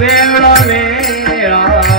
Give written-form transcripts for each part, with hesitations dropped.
वेळा वेळा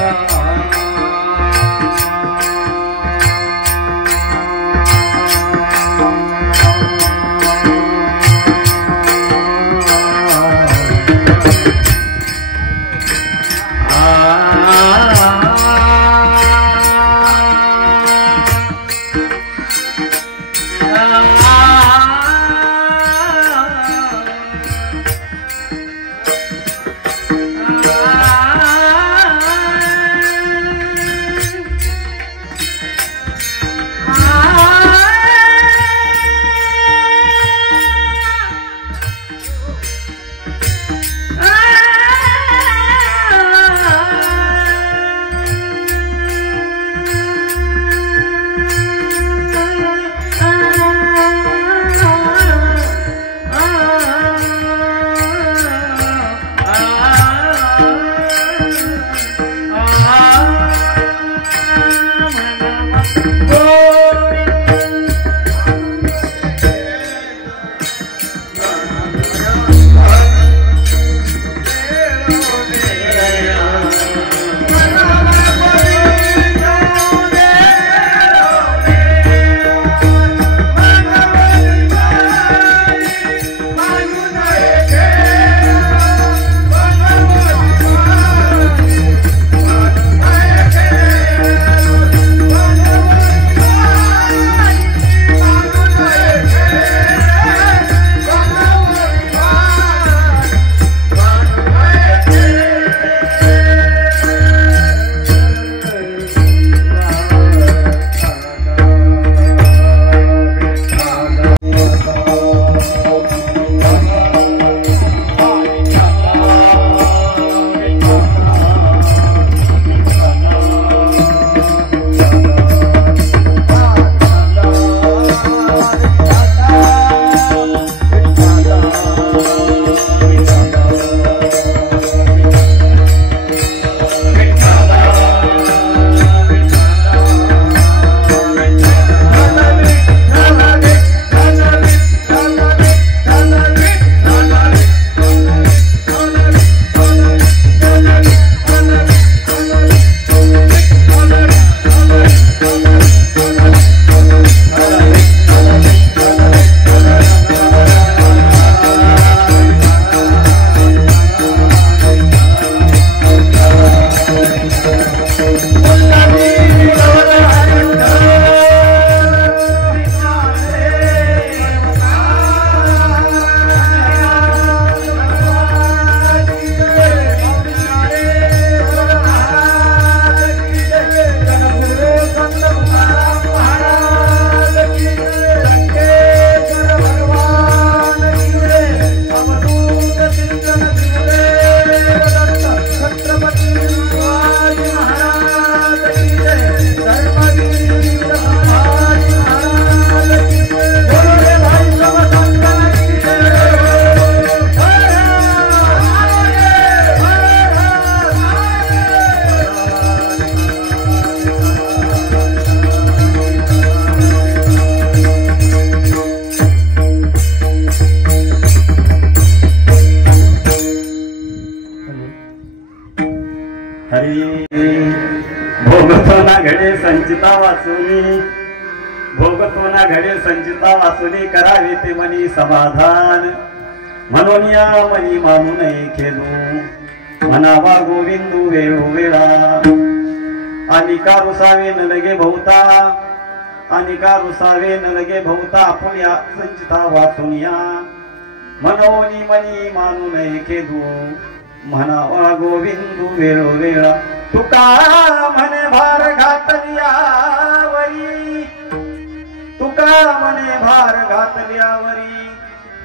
भोगतोना घडे संचिता वासुनी करावे ते मनी समाधान म्हणून या मनी मानू नये खेदू म्हणावा गोविंदू वेळोवेळा अनिका रुसावे न लगे भोवता अनिका रुसावे न लगे भोवता आपण या संचिता वाचून या मनोनी मनी मानू नये खेदू म्हणावा गोविंदू वेळोवेळा तुका म्हणे भार घातल्यावरी तुका म्हणे भार घातल्यावरी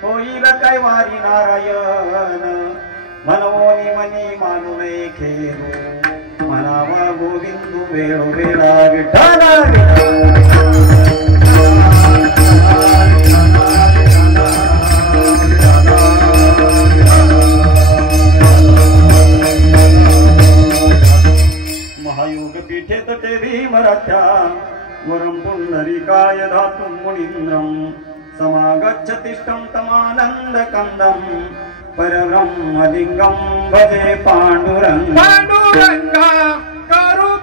होईल काय वारी नारायण मनोनी मनी मानू नये खेरू म्हणावा गोविंदू वेळोवेळा विठ्ठल महायोग पीठे तटे भीमराठ्या वरं पुंडरीकाय धातुं मुनीन्द्रं समागच्छतिष्ठं तमानन्दकन्दं परब्रह्मलिंगं भजे पांडुरंग पांडुरंगा करू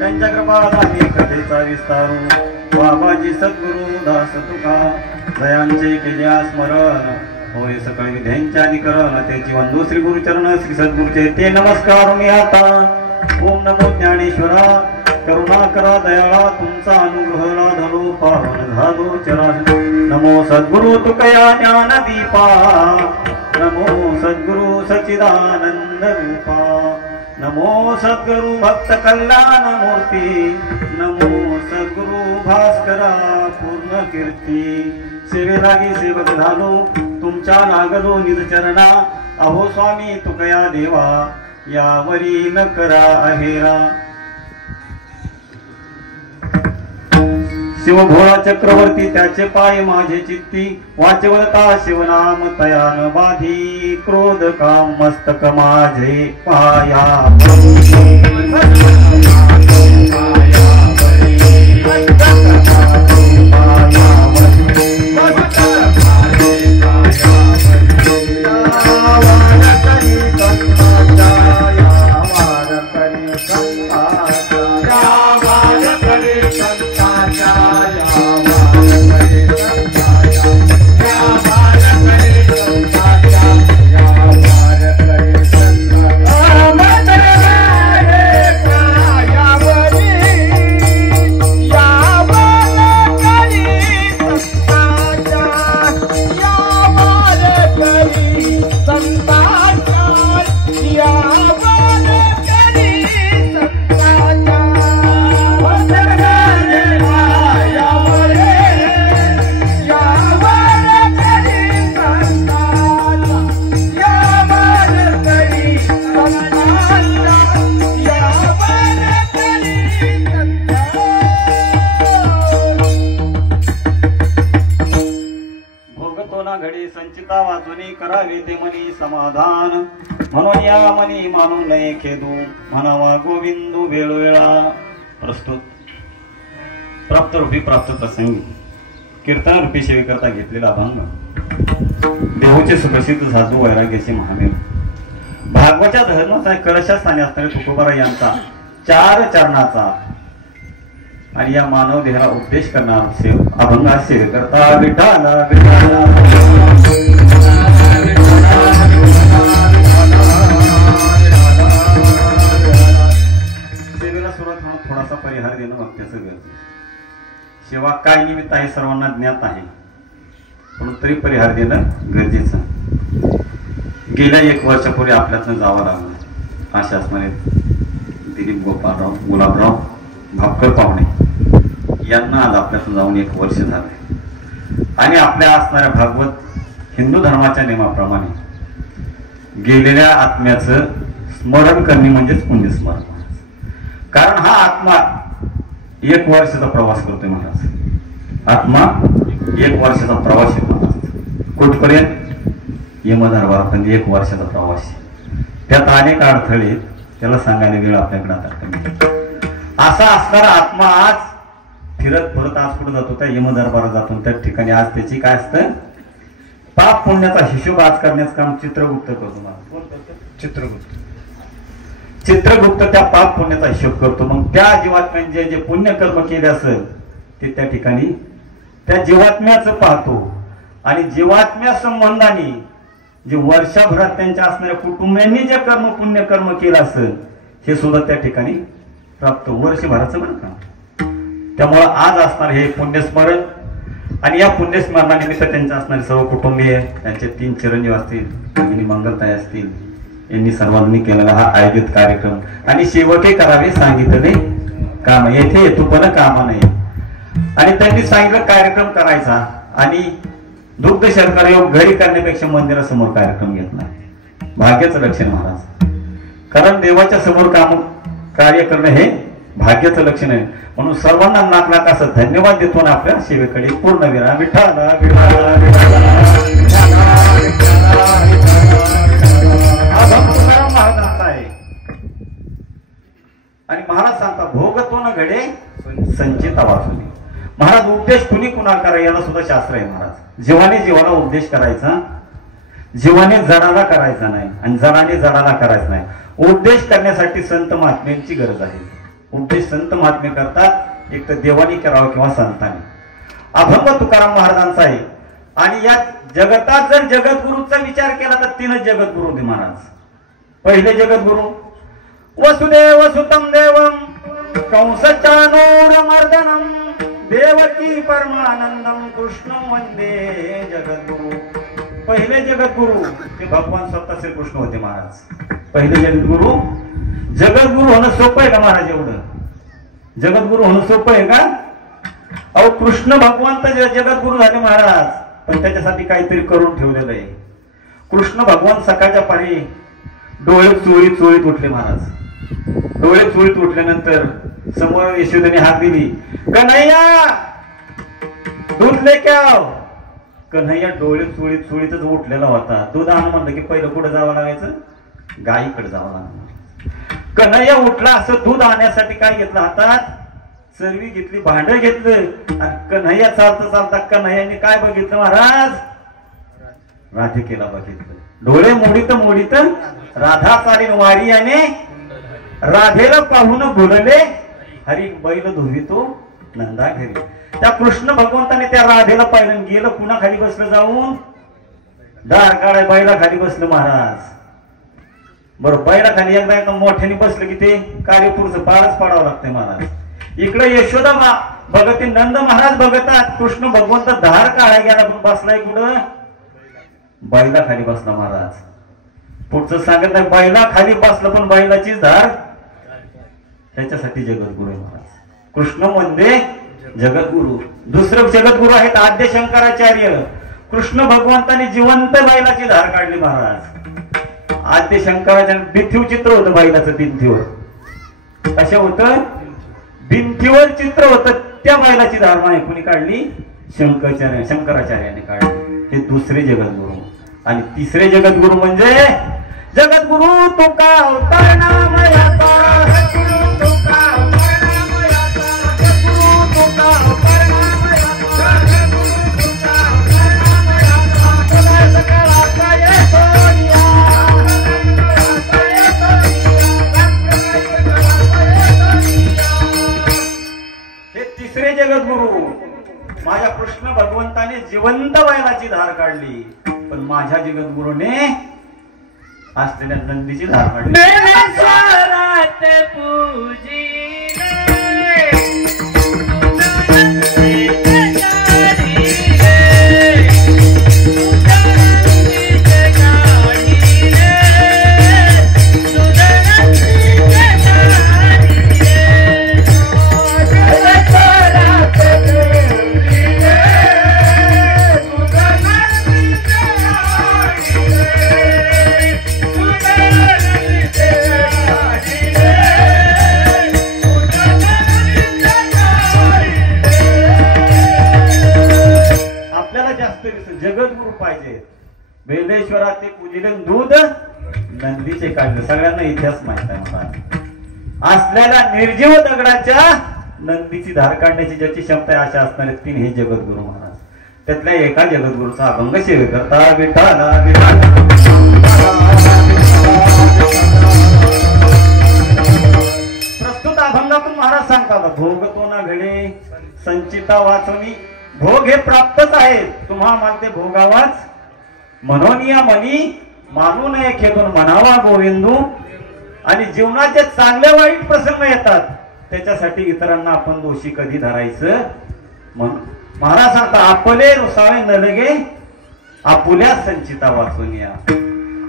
त्यांच्या कृपादानी कथेचा विस्तारू बाबाजी सद्गुरु दास तुका दयांचे केल्या स्मरण होय सकळ विद्यांच्या अधिकरण त्याची वंदू श्री गुरुचरण श्री सद्गुरुचे ते नमस्कार मी आता ओम नमो ज्ञानेश्वरा करुणा करा दयाळा तुमचा अनुग्रह लाधलो पावन झालो चरा नमो सद्गुरु तुकया ज्ञान दीपा नमो सद्गुरु सच्चिदानंद रूपा नमो सद्गुरु भक्त कल्याण मूर्ती नमो सद्गुरु भास्करा पूर्ण कीर्ती सेवेलागी सेवक झालो तुमच्या लागलो निज चरणा अहो स्वामी तुकया देवा यावरी न करा अहेरा शिवभोळा चक्रवर्ती त्याचे पाय माझे चित्ती वाचवता शिवनाम तयान बाधी क्रोध काम मस्तक माझे पाया संचिता वाचुनी करावे ते मनी समाधान म्हणून या मनी मानू नये खेदू म्हणावा गोविंदू वेळोवेळा. प्रस्तुत प्राप्त रूपी प्राप्त प्रसंगी कीर्तन रूपी सेवेकरता घेतलेला अभंग देऊचे सुप्रसिद्ध साधू वैराग्याचे महामेव भागवच्या धर्माचा कलशा स्थानी असणारे तुकोबारा यांचा 4 चरणाचा आणि या मानव देहाला उपदेश करणार अभंगा सेवेकरता विठाला विठाला सेवेला सुरुवात म्हणून थोडासा परिहार देणं भक्त्याचं गरजेचं. सेवा काय निमित्त आहे सर्वांना ज्ञात आहे, म्हणून तरी परिहार देणं गरजेचं. गेल्या 1 वर्षापूर्वी आपल्यातनं जावं लागलं अशा असणारे दिलीप गोपाळराव गुलाबराव भापकर पाहुणे यांना आज आपल्यातून जाऊन 1 वर्ष झाले. आणि आपल्या असणाऱ्या भागवत हिंदू धर्माच्या नियमाप्रमाणे गेलेल्या आत्म्याचं स्मरण करणे म्हणजेच पुण्यस्मरण. कारण हा आत्मा 1 वर्षाचा प्रवास करतोय महाराज. आत्मा 1 वर्षाचा प्रवास आहे महाराज. कुठपर्यंत? यमदरबारापर्यंत 1 वर्षाचा प्रवास. त्यात अनेक अडथळे, त्याला सांगायला वेळ आपल्याकडे आता कमी. असा असणारा आत्मा आज फिरत फिरत आज कुठे जातो? त्या यमदरबारात जातो. त्या ठिकाणी आज त्याची काय असतं? पाप पुण्याचा हिशोब आज करण्याचं काम चित्रगुप्त करतो महाराज. चित्रगुप्त त्या पाप पुण्याचा हिशोब करतो. मग त्या जीवात्म्याने जे पुण्यकर्म केले असेल ते त्या ठिकाणी त्या जीवात्म्याचं पाहतो. आणि जीवात्म्या संबंधाने जे वर्षभरात त्यांच्या असणाऱ्या कुटुंबियांनी जे पुण्यकर्म केलं असेल हे सुद्धा त्या ठिकाणी प्राप्त वर्षभराचं बरं का. त्यामुळं आज असणार हे पुण्यस्मरण. आणि या पुण्यस्मरणानिमित्त त्यांच्या असणारे सर्व कुटुंबीय, त्यांचे 3 चिरंजीव असतील, भगिनी मंगलताई असतील, यांनी सर्वांनी केलेला हा आयोजित कार्यक्रम. आणि सेवके करावे सांगितले काम, येथे येतूपण कामा नये. आणि त्यांनी सांगितलं कार्यक्रम करायचा आणि दुग्ध शर्करा योग घरी करण्यापेक्षा मंदिरासमोर कार्यक्रम घेतला. भाग्याचं लक्षण महाराज. कारण देवाच्या समोर काम कार्य करणं हे भाग्याचं लक्षण आहे. म्हणून सर्वांना नाक असं धन्यवाद देतो ना आपल्या सेवेकडे. पूर्ण विरा विठाला विठाला महाराजांचा आहे. आणि महाराज सांगता भोगतो न घडे संचिता वाचुनी. महाराज उपदेश कुणी कुणा करा याला सुद्धा शास्त्र आहे महाराज. जीवाने जीवाला उपदेश करायचा, जीवाने जडाला करायचा नाही आणि जडाने जडाला करायचा नाही. उपदेश करण्यासाठी संत महात्म्यांची गरज आहे. उपदेश संत महात्मे करतात, एक तर देवानी करावं किंवा संतांनी. अभंग तुकाराम महाराजांचा आहे. आणि या जगतात जर जगद्गुरूचा विचार केला तर 3च जगद्गुरू होते महाराज. पहिले जगद्गुरू वसुदेव सुतम देवम कंसचानूरमर्दनम देवकी परमानंदम कृष्ण वंदे जगद्गुरु. पहिले जगद्गुरु ते भगवान स्वतः श्रीकृष्ण होते महाराज. पहिले जगद्गुरु. जगद्गुरु होणं सोपं आहे का महाराज? एवढं जगद्गुरु होणं सोपं आहे का? अहो कृष्ण भगवान तर जगद्गुरु झाले महाराज, पण त्याच्यासाठी काहीतरी करून ठेवलेलं आहे. कृष्ण भगवान सकाळच्या पारी डोळे चोळीत उठले महाराज. डोळे चोळीत उठल्यानंतर समोर यशोदेने हाक दिली, कन्हैया दूध लेके आओ. कन्हैया डोळे चोळीतच उठलेला होता. दूध आण म्हणलं की पहिलं कुठं जावं लागायचं? गायीकडे जावं लागलं. कन्हैया उठला, असं दूध आणण्यासाठी काय घेतलं हातात? चरवी घेतली, भांड घेतलं. आणि कन्हैया चालता कन्हैयाने काय बघितलं महाराज? राधिकेला बघितलं. डोळे मोडीत राधा चालीन वारी याने राधेला पाहून बोलले, हरी बैल धुवितो नंदा घरी. त्या कृष्ण भगवंताने त्या राधेला पाहिलं, गेलं पुन्हा खाली बसलं, जाऊन दार काढाय बैला खाली बसलं महाराज. बरोबर बैला खाली एकदा मोठ्याने बसलं की ते कार्य पुढचं पारच पाडावं लागतंय महाराज. इकडे यशोदा भगती नंद महाराज बघतात, कृष्ण भगवंत धार काढाय गेला बसलाय कुठं? बैला खाली बसला महाराज. पुढचं सांगत नाही, बैला खाली बसलं पण बैलाची धार. त्याच्यासाठी जगद्गुरु आहे महाराज. कृष्ण म्हणजे जगद्गुरु. दुसरं जगद्गुरु आहेत आद्य शंकराचार्य. कृष्ण भगवंताने जिवंत बैलाची धार काढली महाराज. आद्य शंकराचार्य भिंतीवर चित्र होतं बैलाचं. भिंतीवर कशा होतं? भिंतीवर चित्र होतं. त्या बैलाची धार माय कोणी काढली? शंकराचार्याने काढली. हे दुसरे जगद्गुरु. आणि तिसरे जगद्गुरु म्हणजे जगद्गुरु तुका अवतरणामयाचा, सद्गुरु तुका अवतरणामयाचा, सद्गुरु तुका अवतरणामयाचा, सद्गुरु तुका अवतरणामयाचा, सदा सकळाचा येतो निया, सदा सकळाचा येतो निया. हे तिसरे जगद्गुरु. माझ्या कृष्ण भगवंताने जिवंत बैलाची धार काढली, पण माझ्या जगद्गुरूने असलेल्या नंदीची धार काढली. स्वरात पूजिले जगद्गुरु पाहिजे. बेलेश्वरात ते पूजिले दूध नंदीचे काढले. सगळ्यांना इतिहास माहित आहे मला. असलेल्या निर्जीव दगडाच्या नंदीची धार काढण्याची ज्याची क्षमता आहे अशा असणारे 3 हे जगद्गुरु महाराज. त्यातल्या एका जगद्गुरूचा अभंग सेवे करता विठाला विठाला. प्रस्तुत अभंगातून महाराज सांगतात भोग तो ना घडे संचिता वाचवणी. भोग हे प्राप्तच आहेत, तुम्हा मागते भोगावाच म्हणून या मनी मानू नये खेदून म्हणावा गोविंदू. आणि जीवनाचे चांगले वाईट प्रसंग येतात त्याच्यासाठी इतरांना आपण दोषी कधी धरायचं. म्हणून महाराज सांगता आपले रुसावे न लगे आपुल्या संचिता वाचून या.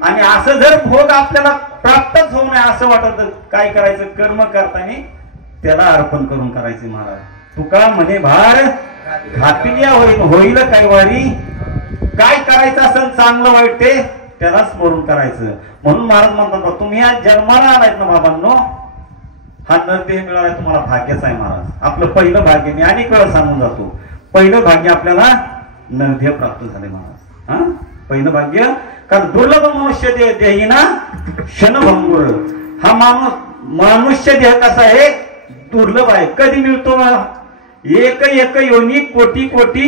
आणि असं जर भोग आपल्याला प्राप्तच होऊ नये असं वाटत काय करायचं, कर्म करताना त्याला अर्पण करून करायचे. महाराज तुका म्हणे भार घातल्या होईल काय वारी. काय करायचं असेल चांगलं वाईट ते त्याला स्मरून करायचं. म्हणून महाराज म्हणतात तुम्ही आज जन्माला आलायत ना बाबांनो, हा नरदेह मिळाला तुम्हाला भाग्यच आहे. महाराज आपलं पहिलं भाग्य मी अनेक वेळा सांगून जातो, पहिलं भाग्य आपल्याला नरदेह प्राप्त झाले महाराज. हा पहिलं भाग्य. कारण दुर्लभ मनुष्य देही ना क्षणभंगुर. हा मनुष्य देह कसा आहे, दुर्लभ आहे. कधी मिळतो एक एक योनी कोटी कोटी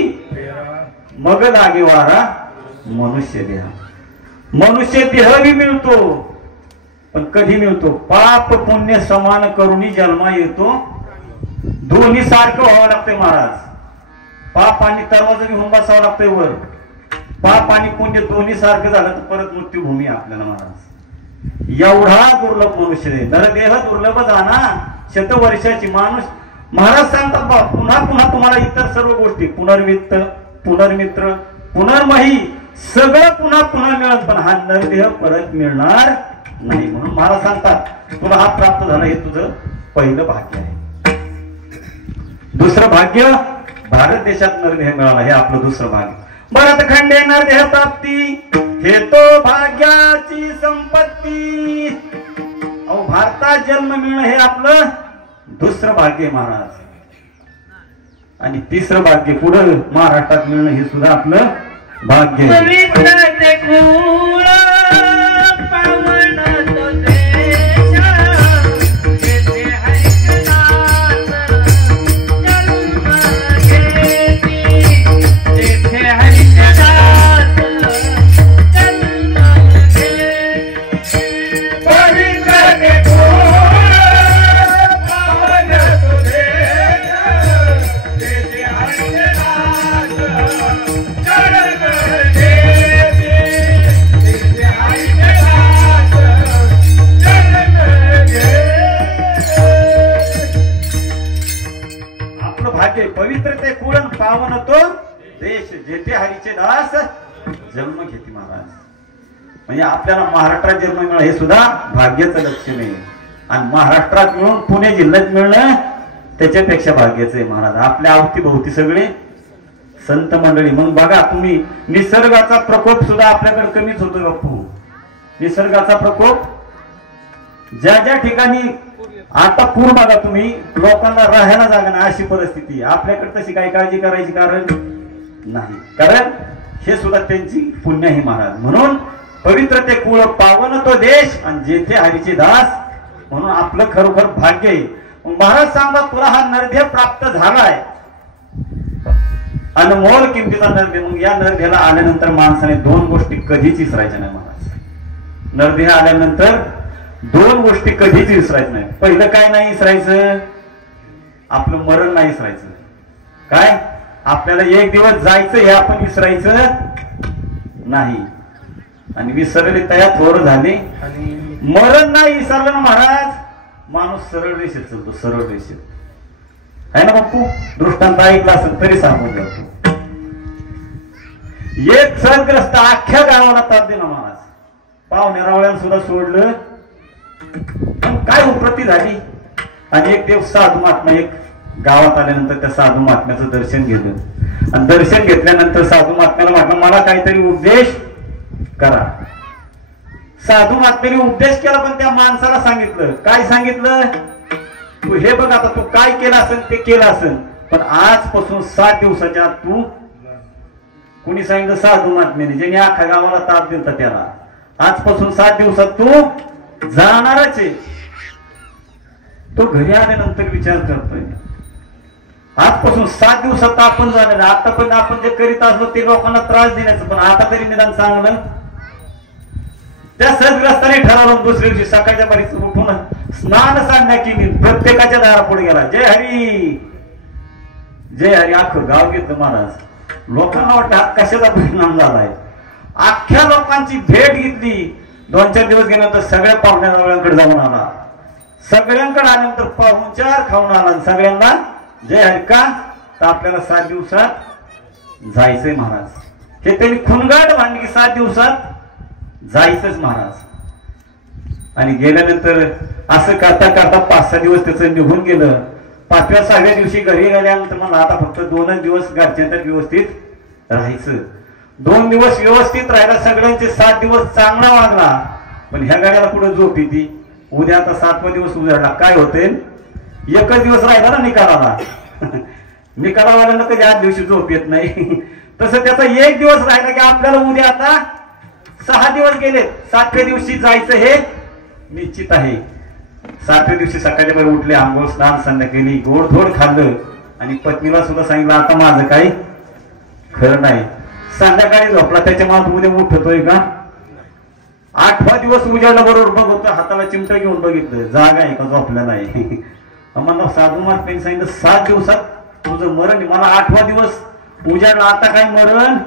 मग लागे वारा मनुष्य देह. मनुष्य देह बी मिळतो पण कधी मिळतो, पाप पुण्य समान करूनी जन्मा येतो. दोन्ही सारखं व्हावं लागतंय महाराज. पाप आणि दरवाजा घेऊन बसावं लागतंय वर. पाप आणि पुण्य दोन्ही सारखं झालं तर परत मृत्यूभूमी आपल्याला महाराज. एवढा दुर्लभ मनुष्य देह. नरदेह दुर्लभ जाना शतवर्षाची. माणूस महाराज सांगतात पुन्हा पुन्हा तुम्हाला इतर सर्व गोष्टी पुनर्वित्त पुनर्मित्र पुनर्मही सगळं पुन्हा पुन्हा मिळत, पण हा नरदेह परत मिळणार नाही. म्हणून महाराज सांगतात तुला हा प्राप्त झाला हे तुझं पहिलं भाग्य आहे. दुसरं भाग्य भारत देशात नरदेह मिळाला हे आपलं दुसरं भाग्य. भरतखंडे नरदेह प्राप्ती हे तो भाग्याची संपत्ती. अहो भारतात जन्म मिळणं हे आपलं दुसरं भाग्य महाराज. आणि तिसरं भाग्य पुढं महाराष्ट्रात मिळणं हे सुद्धा आपलं भाग्य. पवित्र ते कुळण पावन तो देश जेथे हरीचे दास जन्म घेते महाराज. म्हणजे आपल्याला महाराष्ट्रात जन्म मिळणं हे सुद्धा भाग्याचं लक्षण आहे. आणि महाराष्ट्रात मिळून पुणे जिल्ह्यात मिळणं त्याच्यापेक्षा भाग्याचं आहे महाराज. आपल्या अवतीभोवती सगळे संत मंडळी. मग बघा तुम्ही निसर्गाचा प्रकोप सुद्धा आपल्याकडे कमीच होतो बापू. निसर्गाचा प्रकोप ज्या ज्या ठिकाणी आता पूर बघा तुम्ही, लोकांना राहायला जागा नाही अशी परिस्थिती. आपल्याकडे तशी काही काळजी करायची कारण नाही. कारण हे सुद्धा त्यांची पुण्य आहे महाराज. म्हणून पवित्र ते कुळ पावन तो देश आणि जेथे हरीचे दास, म्हणून आपलं खरोखर भाग्य आहे. महाराज सांगतात तुला हा नरदेह प्राप्त झालाय, अनमोल किमतीचा नरदेह. मग या नरदेहाला आल्यानंतर माणसाने दोन गोष्टी कधीच विसरायच्या नाही महाराज. नरदेह आल्यानंतर दोन गोष्टी कधीच विसरायचं नाही. पहिलं काय नाही विसरायचं, आपलं मरण नाही विसरायचं. काय आपल्याला एक दिवस जायचं हे आपण विसरायचं नाही. आणि विसरले तयार थोडं झाले आणि मरण नाही विसरलं ना महाराज, माणूस सरळ रेषेत चालतो, सरळ रेषेत आहे ना बाप्पू. दृष्टांत ऐकला असेल तरी सांगून जातो. एक सदग्रस्त अख्ख्या गावाला ताप दिला महाराज. पाहुण्या रावळ्यानं सुद्धा सोडलं, पण काय उपरती झाली. आणि एक दिवस साधू महात्मा एक गावात आल्यानंतर त्या साधू महात्म्याचं दर्शन घेतलं. आणि दर्शन घेतल्यानंतर साधू महात्म्याला म्हटलं मला काहीतरी उपदेश करा. साधू महात्म्याने उपदेश केला, पण त्या माणसाला सांगितलं. काय सांगितलं, तू हे बघ आता तू काय केलं असेल ते केलं असेल, पण आजपासून 7 दिवसाच्या आत तू, कुणी सांगितलं साधू महात्म्याने, ज्याने अख्ख्या गावाला ताप दिलता त्याला, आजपासून 7 दिवसात तू जाणारच आहे. तो घरी आल्यानंतर विचार करतोय आजपासून 7 दिवसात आपण जाणार. आतापर्यंत आपण जे करीत असलो ते लोकांना त्रास देण्याचं, पण आता तरी निदान चांगलं. त्या सदग्रस्ताने ठरवलं दुसऱ्या दिवशी सकाळच्या पारीच उठून स्नान सांगण्या केली, प्रत्येकाच्या दारापुढे गेला. जय हरी जय हरी. अख्खं गाव घेतलं महाराज. लोकांना वाटतं हा कशाचा परिणाम झालाय. अख्ख्या लोकांची भेट घेतली. 2-4 दिवस गेल्यानंतर सगळ्या पाहुण्यांकडे जाऊन आला. सगळ्यांकडे आल्यानंतर पाहुणचार खाऊन आला. सगळ्यांना जय हरी. का तर आपल्याला 7 दिवसात जायचंय महाराज. हे त्यांनी खुणगाट मांडली की 7 दिवसात जायचंच महाराज. आणि गेल्यानंतर असं करता करता 5-6 दिवस त्याचं निघून गेलं. 5व्या-6व्या दिवशी घरी गेल्यानंतर मला आता फक्त 2च दिवस घरच्यांतर व्यवस्थित राहायचं. 2 दिवस व्यवस्थित राहायला सगळ्यांचे 7 दिवस चांगला वागला. पण ह्या गाड्याला पुढे झोप येते. उद्या आता 7वा दिवस उजाडला, काय होते, एकच दिवस राहिला ना निकालाला. निकालावाल्यांना कधी 8 दिवशी झोप येत नाही. तसं त्याचा 1 दिवस राहिला की आपल्याला उद्या आता 6 दिवस गेले. 7व्या दिवशी जायचं हे निश्चित आहे. 7व्या दिवशी सकाळच्या वेळी उठले, आंघोळ स्नान संध्या केली, गोडधोड खाल्लं आणि पत्नीला सुद्धा सांगितलं आता माझं काही खरं नाही. संध्याकाळी झोपला, त्याच्या मला उद्या उठतोय का. 8वा दिवस उजाडला बरोबर बघतो, हाताला चिमटा घेऊन बघितलं जागा आहे का, झोपला नाही. मला साधू महात्म्यांनी सांगितलं 7 दिवसात तुझं मरण. मला 8वा दिवस उजाडला, आता काय मरण.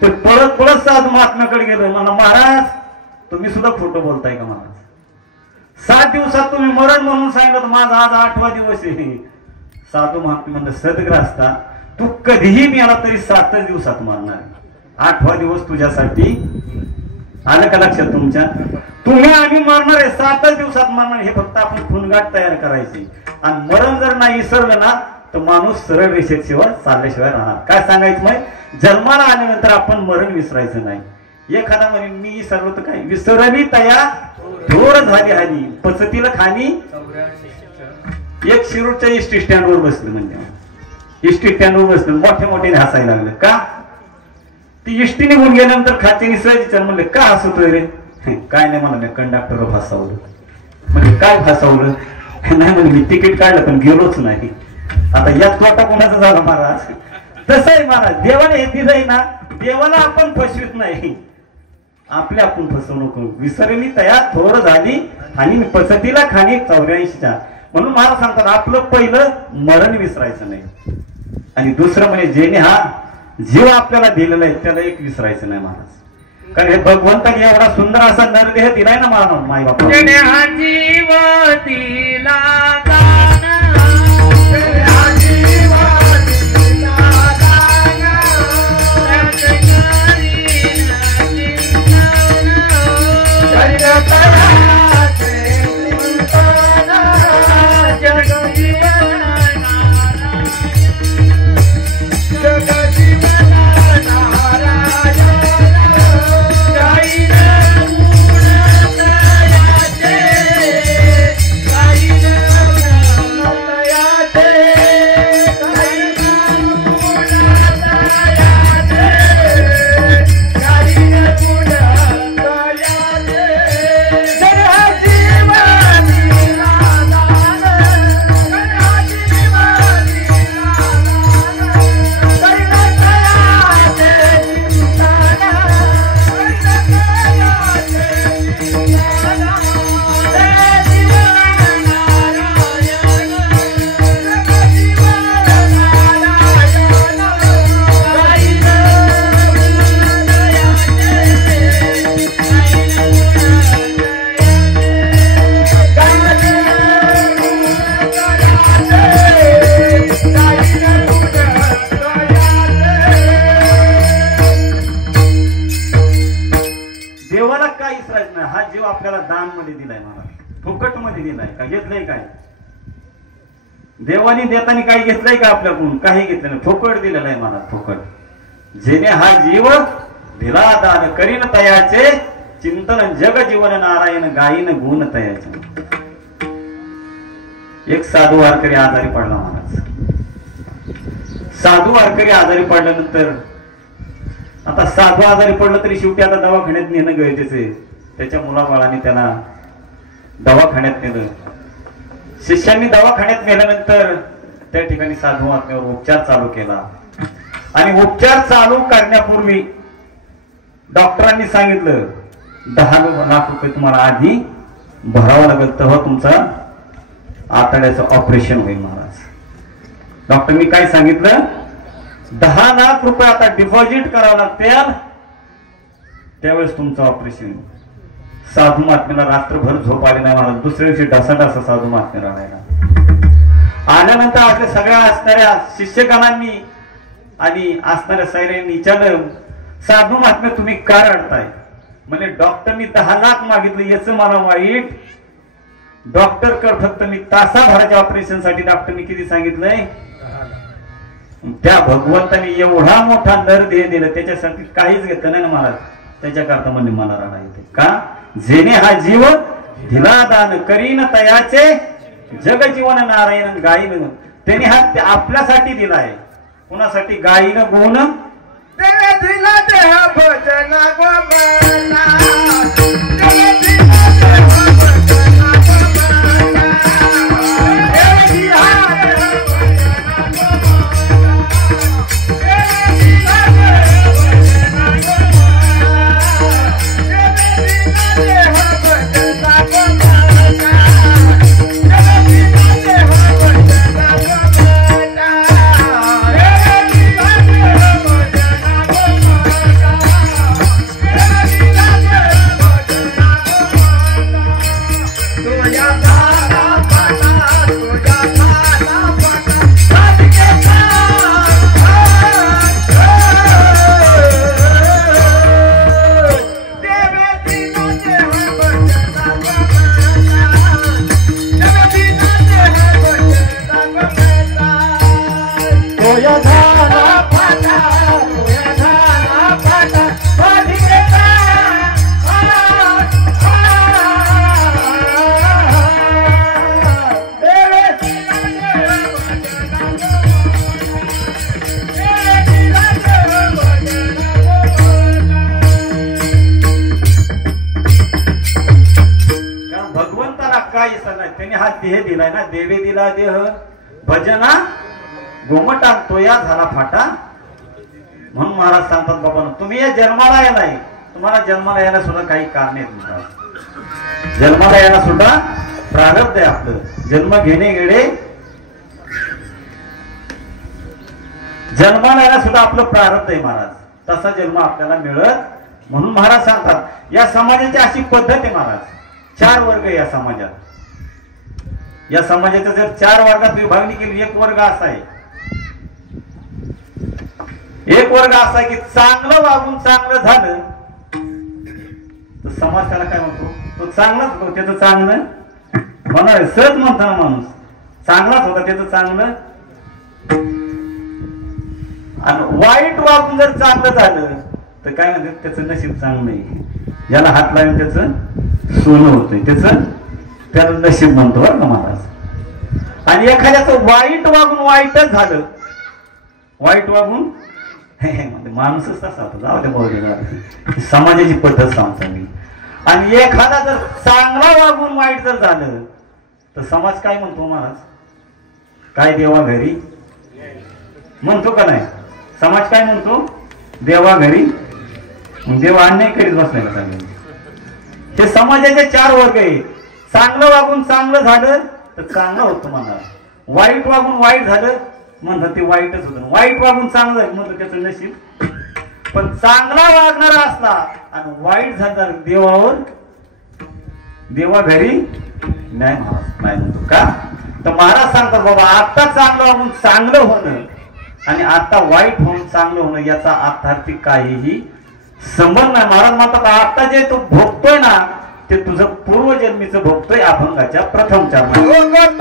ते पळत पळत साधू महात्म्याकडे गेलो. मला महाराज तुम्ही सुद्धा खोटं बोलताय का महाराज. 7 दिवसात तुम्ही मरण म्हणून सांगितलं, माझा आज 8वा दिवस आहे. साधू महात्मा म्हणलं सदग्रस्ता तू कधीही मिळाला तरी 7च दिवसात मारणार. 8वा दिवस तुझ्यासाठी आलं का लक्षात तुमच्या. तुम्ही आम्ही मारणार आहे, 7च दिवसात मारणार. हे फक्त आपण खुणगाट तयार करायची. आणि मरण जर नाही विसरलं ना तर माणूस सरळ रेषेत शिवाय चालल्याशिवाय राहणार. काय सांगायचं मग, जन्माला आल्यानंतर आपण मरण विसरायचं नाही. एखादा म्हणे मी विसरलो तर काय, विसरली तया थोर झाली हानी, पचतीला खाणी. एक शिरूरच्या इस्टी स्टँडवर बसलं, म्हणजे इस्टी स्टँडवर बसलं, मोठे मोठे हसायला लागले. का ती इष्टी निघून गेल्यानंतर खाते निसरायची. म्हणले का हसतोय रे. काय नाही मला कंडक्टर फसवलं. म्हणजे काय फसवलं नाही, म्हणजे मी तिकीट काढलं पण गेलोच नाही. आता यात तोटा कोणाचा झाला महाराज. तसं आहे महाराज, देवाने हे दिलंय ना, देवाला आपण फसवित नाही, आपल्या आपण फसवणूक. विसरली तयार थोर झाली आणि पचतीला खाणी 84च्या. म्हणून महाराज सांगतात आपलं पहिलं मरण विसरायचं नाही. आणि दुसरं म्हणजे जेणे हा जीव आपल्याला दिलेला आहे त्याला एक विसरायचं नाही महाराज. कारण हे भगवंताने एवढा सुंदर असा नरदेह दिलाय ना मला माई बापा. जीव दिला विसरायचं नाही, हा जीव आपल्याला दान मध्ये दिलाय महाराज, फुकट मध्ये दिलाय का घेतलंय काय? देवानी देताना काही घेतलंय का आपल्याकडून? काही घेतलं नाही, फुकट दिलेलं आहे महाराज, फुकट. जेणे हा जीव दिला दान करीन तयाचे चिंतन जग जीवन नारायण गायीन गुण तयाचे. एक साधू वारकरी आजारी पडला महाराज. साधू वारकरी आजारी पडल्यानंतर आता साधू आजारी पडलं तरी शेवटी आता दवाखान्यात नेणं गरजेचं आहे. त्याच्या मुलाबाळाने त्याला दवाखान्यात नेलं. शिष्यांनी दवाखान्यात नेल्यानंतर त्या ठिकाणी साधू आत्म्यावर उपचार चालू केला आणि उपचार चालू करण्यापूर्वी डॉक्टरांनी सांगितलं 10 लाख रुपये तुम्हाला आधी भरावं लागेल, तेव्हा तुमचा आतड्याचं ऑपरेशन होईल महाराज. डॉक्टरनी काय सांगितलं? 10 लाख रुपये आता डिपॉझिट करावं लागतील, त्यावेळेस तुमचं ऑपरेशन. साधू महात्म्याला रात्रभर झोप आली नाही महाराज. दुसऱ्या दिवशी ढसाढसा साधू महात्म्याला आणायला आल्यानंतर आपल्या सगळ्या असणाऱ्या शिष्यगणांनी आणि असणाऱ्या सैन्यांनी विचारलं, साधू महात्म्या तुम्ही का रडताय? म्हणजे डॉक्टरनी 10 लाख मागितलं, याचं मला वाईट. डॉक्टरकडे फक्त मी तासाभराच्या ऑपरेशन साठी डॉक्टरनी किती सांगितलंय? त्या भगवंताने एवढा मोठा नरदेह दिला, त्याच्यासाठी काहीच घेतलं नाही ना महाराज. त्याच्याकरता म्हणजे मला राहणार येते का? जेणे हा जीव दिला दान करीन तयाचे जग जीवन नारायण गायीन. त्याने हा आपल्यासाठी दिलाय. कुणासाठी? गायीन गुण देवे दिला देह भजन गोमना, देवे दिला देह भजन गोमना, देवे दिला देह भजन गोमना, देवे दिला देह भजन गोमना, देवे दिला देह भजन गोमना, देवे दिला देह भजन गोमना, देवे दिला देह त्याने हा देह दिलाय ना. देवे दिला देह भजना गोमटा तोया झाला फाटा. म्हणून महाराज सांगतात, बाबा तुम्ही या जन्माला यालाय, तुम्हाला जन्माला यायला सुद्धा काही कारण आहेत. जन्माला यायला सुद्धा प्रारब्ध आहे आपलं. जन्म घेणे गेडे, जन्माला यायला सुद्धा आपलं प्रारब्ध आहे महाराज. तसा जन्म आपल्याला मिळत. म्हणून महाराज सांगतात या समाजाची अशी पद्धत आहे महाराज. 4 वर्ग या समाजात. या समाजाच्या जर 4 वर्गात विभागणी केली, एक वर्ग असा आहे, एक वर्ग असा आहे की चांगलं वागून चांगलं झालं तर समाज त्याला काय म्हणतो? तो चांगलाच होतो, त्याचं चांगलं होणार. सहज म्हणतो ना माणूस, चांगलाच होता त्याचं चांगलं. आणि वाईट वागून जर चांगलं झालं तर काय म्हणतात? त्याचं नशीब चांगलं आहे. ज्याला हात लावून त्याचं सोनं होतंय, त्याला नशीब म्हणतो बरं का महाराज. आणि एखाद्याचं वाईट वागून वाईटच झालं, वाईट वागून माणूसच तसा होता. जाऊ दे भाऊ, समाजाची पद्धत सांगतो मी. आणि एखादा जर चांगला वागून वाईट जर झालं तर समाज काय म्हणतो महाराज? काय देवा घरी म्हणतो का नाही? समाज काय म्हणतो? देवा घरी. देव अन्याय करीत बसलाय का? हे समाजाचे 4 वर्ग आहे. चांगलं वागून चांगलं झालं तर चांगलं होतं म्हणा. वाईट वागून वाईट झालं म्हणतात ते वाईटच होतं. वाईट वागून चांगलं झालं म्हणतो त्याचं नशीब. पण चांगला वागणारा असला आणि वाईट झाला देवावर, देवा घरी नाही नाही म्हणतो का? तर महाराज सांगतात बाबा आता चांगलं वागून चांगलं होणं आणि आता वाईट होऊन चांगलं होणं याचा अर्थार्थी काहीही संबंध नाही. महाराज म्हणतात आता जे तू भोगतोय ना ते तुझं पूर्वजन्मीचं भोगतोय अभंगाच्या प्रथम चरणात.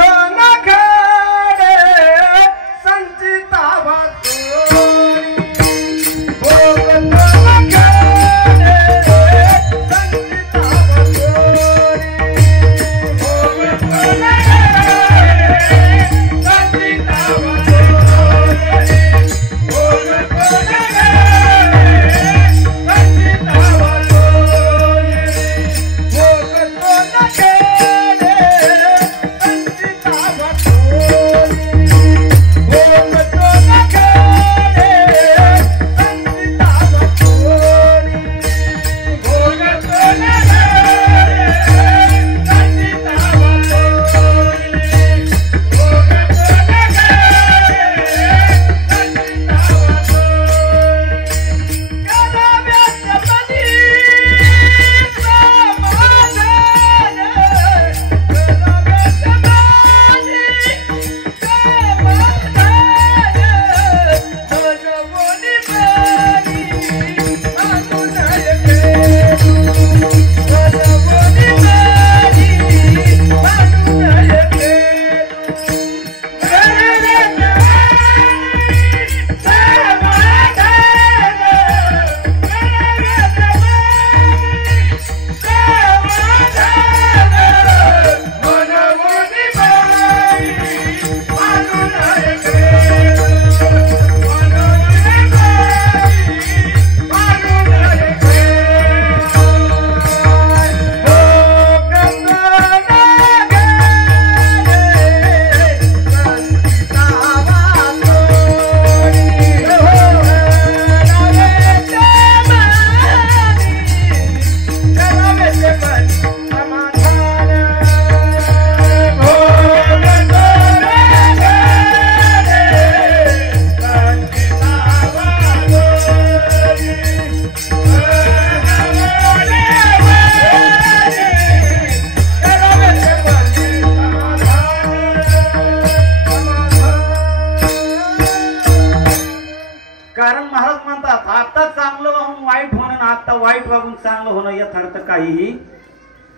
काहीही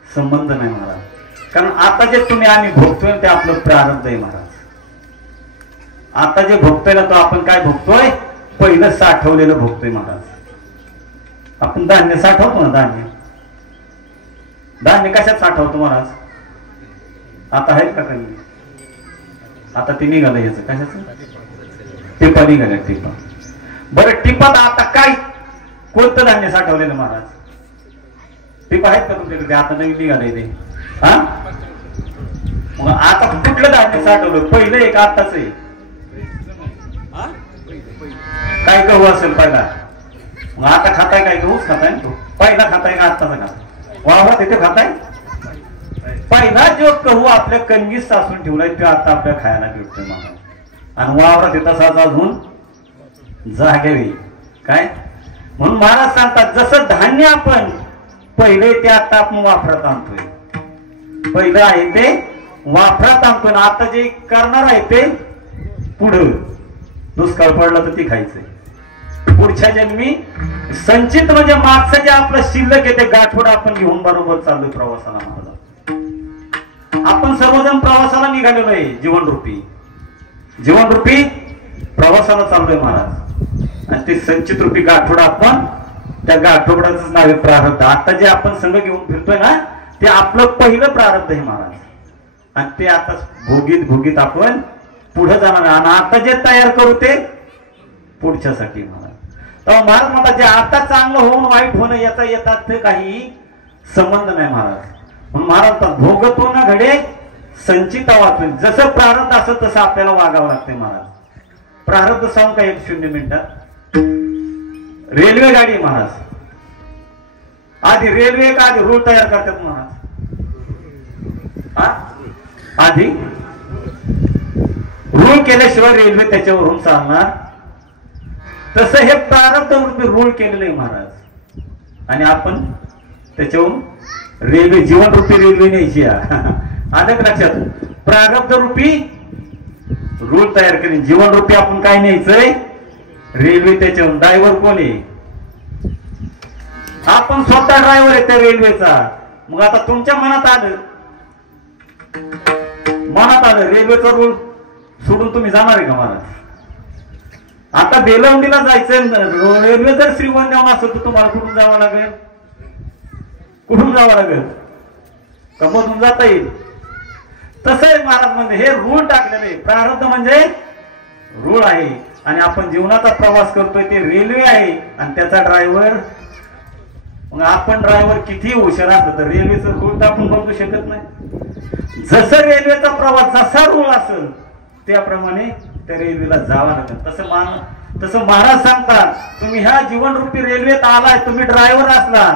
संबंध नाही महाराज. कारण आता जे तुम्ही आम्ही भोगतोय ते आपलं प्रारब्ध आहे महाराज. आता जे भोगतोय ना तो आपण काय भोगतोय पहिलं साठवलेलं भोगतोय महाराज. आपण धान्य साठवतो ना, धान्य कशात साठवतो महाराज? आता आहे का काही? आता ते निघालं याच कशाच टिपा निघाल्या टिपा. बरं टिपात आता काय कोणतं धान्य साठवलेलं महाराज? टिपा आहेत का तुमच्याकडे? आता नवीन निघालंय ते. हा मग आता कुठलं धान्य साठवलं? पहिलं एक आताच आहे. काय गहू असेल पहिला? मग आता खाताय काय? गहूच खाताय तो पहिला खाताय का आत्ताचा खाताय? वावरात इथे खाताय? पहिला जो गहू आपल्या कणगीत साचून ठेवलाय तो आता आपल्या खायला भेटतोय महाराज. आणि वावरात तसाच अजून जागेवी काय. म्हणून महाराज सांगतात जसं धान्य आपण पहिले ते आता आपण वापरात आणतोय. पहिलं आहे ते वापरात आणतोय. आता जे करणार आहे ते पुढं दुष्काळ पडला तर ते खायचंय. पुढच्या जन्मी संचित म्हणजे मागचं जे आपलं शिल्लक आहे ते गाठोड आपण घेऊन बरोबर चाललोय प्रवासाला महाराज. आपण सर्वजण प्रवासाला निघालेलो आहे. जीवनरूपी प्रवासाला चाललोय महाराज. आणि ते संचित रूपी गाठोड आपण त्या गाठोडाच नाव प्रारब्ध. आता जे आपण संघ घेऊन फिरतोय ना ते आपलं पहिलं प्रारब्ध आहे महाराज. आणि ते आता भोगीत आपण पुढे जाणार. आणि आता जे तयार करू ते पुढच्यासाठी महाराज. तेव्हा महाराज म्हणतात जे आता चांगलं होऊन वाईट होणं याचा येतात काही संबंध नाही महाराज. म्हणून महाराज भोगतो ना घडे संचिता वाचून. जसं प्रारब्ध असं तसं आपल्याला वागावं लागतंय महाराज. प्रारब्ध सांगू का 1-0 मिनिटात? रेल्वे गाडी महाराज. आधी रेल्वे का आधी रूळ तयार करतात महाराज? आधी रूळ केल्याशिवाय रेल्वे त्याच्यावरून चालणार. तसं हे प्रारब्ध रूळ केलेलं आहे महाराज. आणि आपण त्याच्यावरून रेल्वे जीवनरूपी रेल्वे न्यायची. आलं लक्षात? प्रारब्ध रूपी रूळ तयार केले. जीवनरूपी आपण काय न्यायचंय? रेल्वे. त्याच्यावरून ड्रायव्हर कोण आहे? आपण स्वतः ड्रायव्हर आहे त्या रेल्वेचा. मग आता तुमच्या मनात आलं रेल्वेचा रूळ सोडून तुम्ही जाणार आहे का महाराज? आता बेलवंडीला जायचं, रेल्वे जर श्रीगोंद्याहून असेल तर तुम्हाला कुठून जावं लागेल? का मधून जाता येईल? तसं आहे महाराज म्हणजे हे रूळ टाकलेले. प्रारब्ध म्हणजे रूळ आहे आणि आपण जीवनाचा प्रवास करतोय ते रेल्वे आहे आणि त्याचा ड्रायव्हर. मग आपण ड्रायव्हर किती हुशार असलं तर रेल्वेचं रूळ टाकून बघू शकत नाही. जसं रेल्वेचा प्रवास जसा रूळ असेल त्याप्रमाणे त्या रेल्वेला जावं लागेल. तसं महाराज सांगतात, तुम्ही ह्या जीवनरूपी रेल्वेत आलाय, तुम्ही ड्रायव्हर असला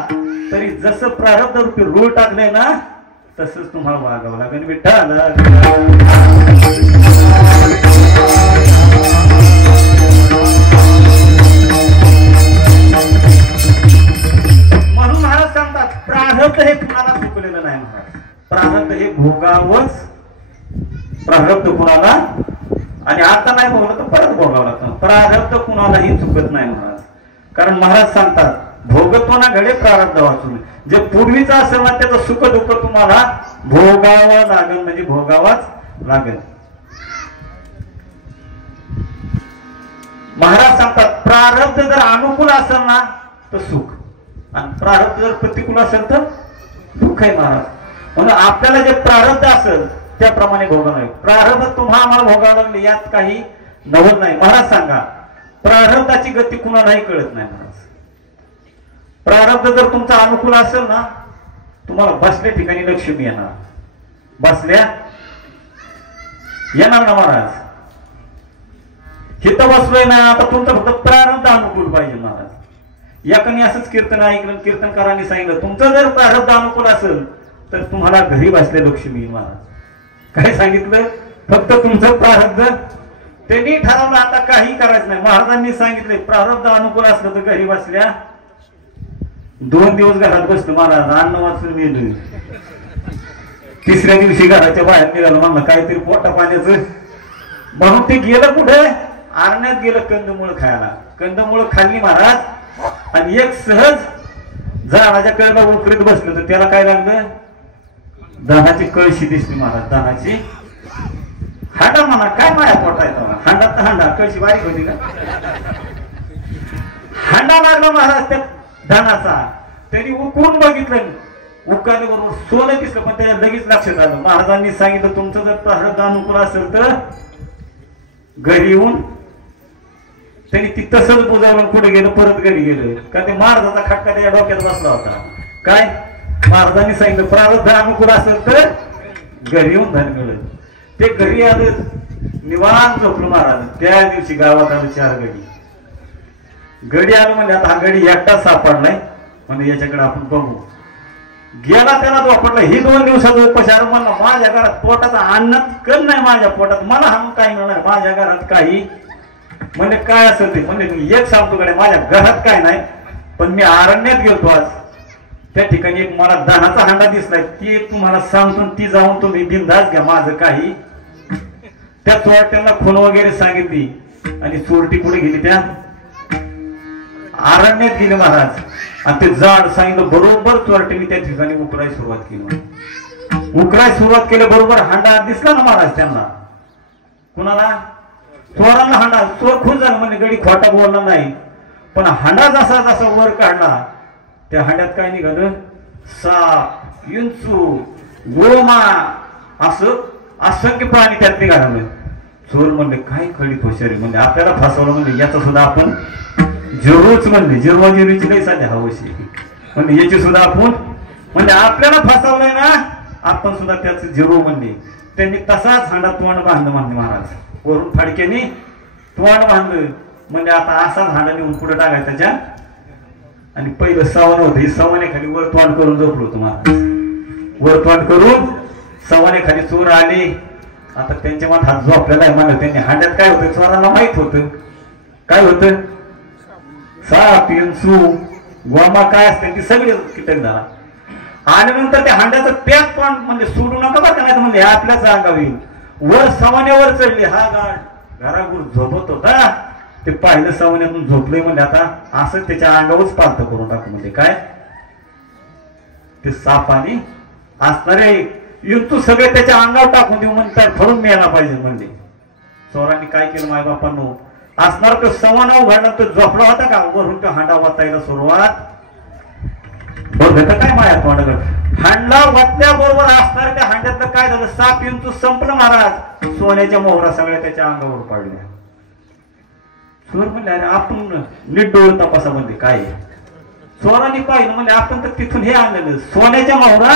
तरी जसं प्रारब्ध रूपी रूळ टाकले ना तसंच तुम्हाला वागावं लागेल. विठ्ठल म्हणून महाराज सांगतात, प्रारब्ध हे कुणाला चुकलेलं नाही महाराज. प्रारब्ध हे भोगावंच. प्रारब्ध कुणाला आणि आता नाही भोगलं तर परत भोगावं लागतं. प्रारब्ध कुणालाही चुकत नाही महाराज. कारण महाराज सांगतात, भोगतो ना घडे प्रारब्ध वाचून. जे पूर्वीचं असेल ना त्याचं सुख दुःख तुम्हाला भोगावं लागेल, म्हणजे भोगावाच लागेल. महाराज सांगतात, प्रारब्ध जर अनुकूल असेल ना तर सुख आणि प्रारब्ध जर प्रतिकूल असेल तर दुःख आहे महाराज. म्हणून आपल्याला जे प्रारब्ध असेल त्याप्रमाणे भोगावं लागेल. प्रारब्ध तुम्हाला आम्हाला भोगावं लागले यात काही नवल नाही. महाराज सांगा, प्रारब्धाची गती कुणालाही कळत नाही महाराज. प्रारब्ध जर तुमचा अनुकूल असेल ना तुम्हाला बसल्या ठिकाणी लक्ष्मी येणार. बसल्या येणार ना महाराज. हिथं बसलोय ना आता तुमचं फक्त प्रारब्ध अनुकूल पाहिजे महाराज. याकडे असंच कीर्तन ऐकलं, कीर्तनकारांनी सांगितलं, तुमचं जर प्रारब्ध अनुकूल असेल तर तुम्हाला घरी बसल्या लक्ष्मी येईल महाराज. काय सांगितलं? फक्त तुमचं प्रारब्ध. त्यांनी ठरवलं आता काही करायचं नाही. महाराजांनी सांगितले प्रारब्ध अनुकूल असलं तर घरी बसल्या 2 दिवस घरात बसतो महाराज, अन्न वाचून मेलो. तिसऱ्या दिवशी घराच्या बाहेर निघालं, म्हणलं काहीतरी पोटा पाण्याचं. म्हणून ते गेलं कुठे? आरण्यात गेलं कंदमुळं खायला. कंदमुळं खाल्ली महाराज आणि एक सहज झाडाच्या कडेला उकरीत बसलं तर त्याला काय लागलं? दहाची कळशी दिसली महाराज. दहाची हांडा म्हणा, काय माया पोटायचा हांडा तर हांडा, कळशी बारीक होती का? हांडा लागला महाराज त्या धनाचा. त्यांनी उकळून बघितलं, उकळल्याबरोबर सोनं दिसलं, पण त्याच्या लगेच लक्षात आलं. महाराजांनी सांगितलं, तुमचं जर प्रारब्ध अनुकूल असेल तर घरी येऊन त्यांनी ती तसंच बुजावून पुढे गेलं, परत घरी गेलं. का ते महाराजाचा खटका त्या डोक्यात बसला होता. काय महाराजांनी सांगितलं, प्रारब्ध अनुकूल असेल तर घरी येऊन धन मिळेल. ते घरी आलं, निवांत झोपलं महाराज. त्या दिवशी गावात आलं 4 गडी आलं. म्हणजे आता हा गडी एकटाच सापडलाय, म्हणजे याच्याकडे आपण बघू. गेला त्याला झोपडला. ही 2 दिवसाचा उपचार. म्हणला माझ्या घरात पोटाचा अन्नात कण नाही, माझ्या पोटात मला हा काय मिळणार, माझ्या घरात काही. म्हणजे काय असेल ते. म्हणजे मी एक सांगतो कडे, माझ्या घरात काय नाही, पण मी अरण्यात गेलतो आज. त्या ठिकाणी एक मला दहाचा हांडा दिसलाय, ती तुम्हाला सांगतो, ती जाऊन तुम्ही बिंदास घ्या, माझं काही. त्या चोरट्यांना खून वगैरे सांगितली आणि चोरटी कुठे गेली? त्या अरण्यात गेले महाराज. आणि ते झाड सांगितलं बरोबर चोरटीने त्या ठिकाणी उकरायला सुरुवात केली. उकरायला सुरुवात केल्याबरोबर हांडा दिसला ना महाराज त्यांना. कुणाला? चोरांना हांडा. चोर खुश झाला, म्हणजे गडी खोटा बोलला नाही. पण हांडा जसा जसा वर काढला त्या हांड्यात काय निघालं? साप, विंचू, गोमा, असं असंख्य प्राणी त्यात निघालं. चोर म्हणले काय खडीत हुशारी, म्हणजे आपल्याला फसवलं, म्हणजे याचा सुद्धा आपण जिरूच म्हणले. जिरवाजिरीची नाही साध्या हवशी, म्हणजे याची सुद्धा आपण, म्हणजे आपल्याला फसवलंय ना आपण सुद्धा त्याच जिरू म्हणले. त्यांनी तसाच हांडा तोंड बांधलं म्हणले महाराज. वरून फाडक्याने तोंड बांधलं. म्हणजे आता असाच हांडा नेऊन पुढे टाकायचा त्याच्या. आणि पहिलं सवान होतं, ही सवानेखाली वर तोंड करून झोपलो होतो महाराज. वर तोंड करून सवानेखाली चोर आले. आता त्यांच्या मनात हात झोपलेला आहे म्हणलं. त्यांनी हांड्यात काय होतं चोरांना माहित होतं. काय होतं? साप, विंचू, गोमा काय असते ती सगळे कीटक झाला. आणि नंतर त्या हांड्याचं पॅक पण म्हणजे सोडू नका बरं का, म्हणजे आपल्याच अंगावर येईल. वर सवानेवर चढले. हा गाड घराघूर झोपत होता. ते पाहिलं सवान्यातून झोपले, म्हणजे आता असं त्याच्या अंगावरच पालत करून टाकू. म्हणजे काय ते सापाने असणारे तू सगळे त्याच्या अंगावर टाकून देऊ म्हणतात फळून मिळायला पाहिजे म्हणजे. चोरांनी काय केलं मायबापांनो, असणार तो सवाना उघडला तो झोपला होता का वरून तो हांडा वाचायला सुरुवात बघत काय माया तोंडाकडे हांडला वाटल्या बरोबर असणार त्या हांड्यातलं काय झालं साप येऊन तू संपलं महाराज. सोन्याच्या मोहरा सगळ्या त्याच्या अंगावर पाडल्या. चोर म्हणले अरे आपण नीट डोळ तपासा म्हणजे काय. चोरांनी पाहिलं म्हणजे आपण तर तिथून हे आणलेलं सोन्याच्या मोहरा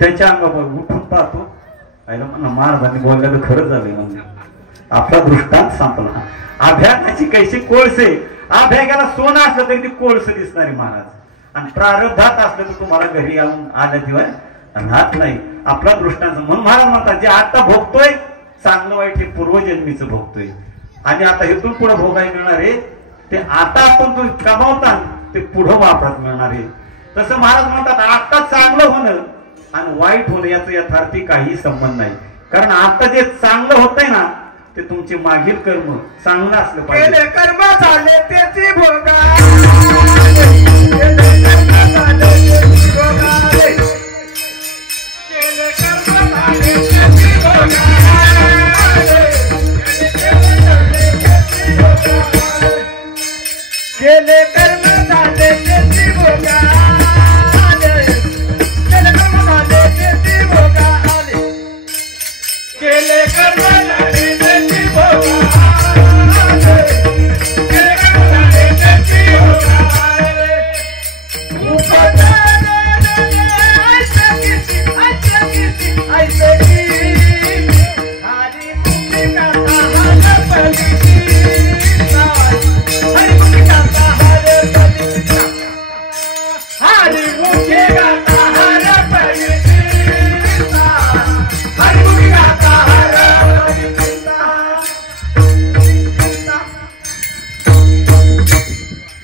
त्याच्या अंगावर उठून पाहतो. आईला म्हणा महाराजांनी बोललेलं खरंच झालं म्हणजे आपला दृष्टांत संपला. अभ्यासाची कैशी कोळसे अभ्यागाला सोनं असलं तरी ती कोळसे दिसणारी महाराज आणि प्रारब्धात असलं तर तुम्हाला घरी येऊन आल्याशिवाय राहत नाही. आपला दृष्टांत म्हणून महाराज म्हणतात जे आता भोगतोय चांगलं वाईट हे पूर्वजन्मीचं भोगतोय आणि आता इथून पुढे भोगाय मिळणार आहे ते आता आपण तो कमावता ते पुढं वापरात मिळणार आहे. तसं महाराज म्हणतात आता चांगलं होणं आणि वाईट होणं याचा यथार्थी काही संबंध नाही. कारण आता जे चांगलं होतंय ना ते तुमचे मागील कर्म चांगलं असलं पाहिजे. कर्म झाले त्याची भोगा केले कर्म झाले त्याची भोगा केले कर्म झाले त्याची भोगा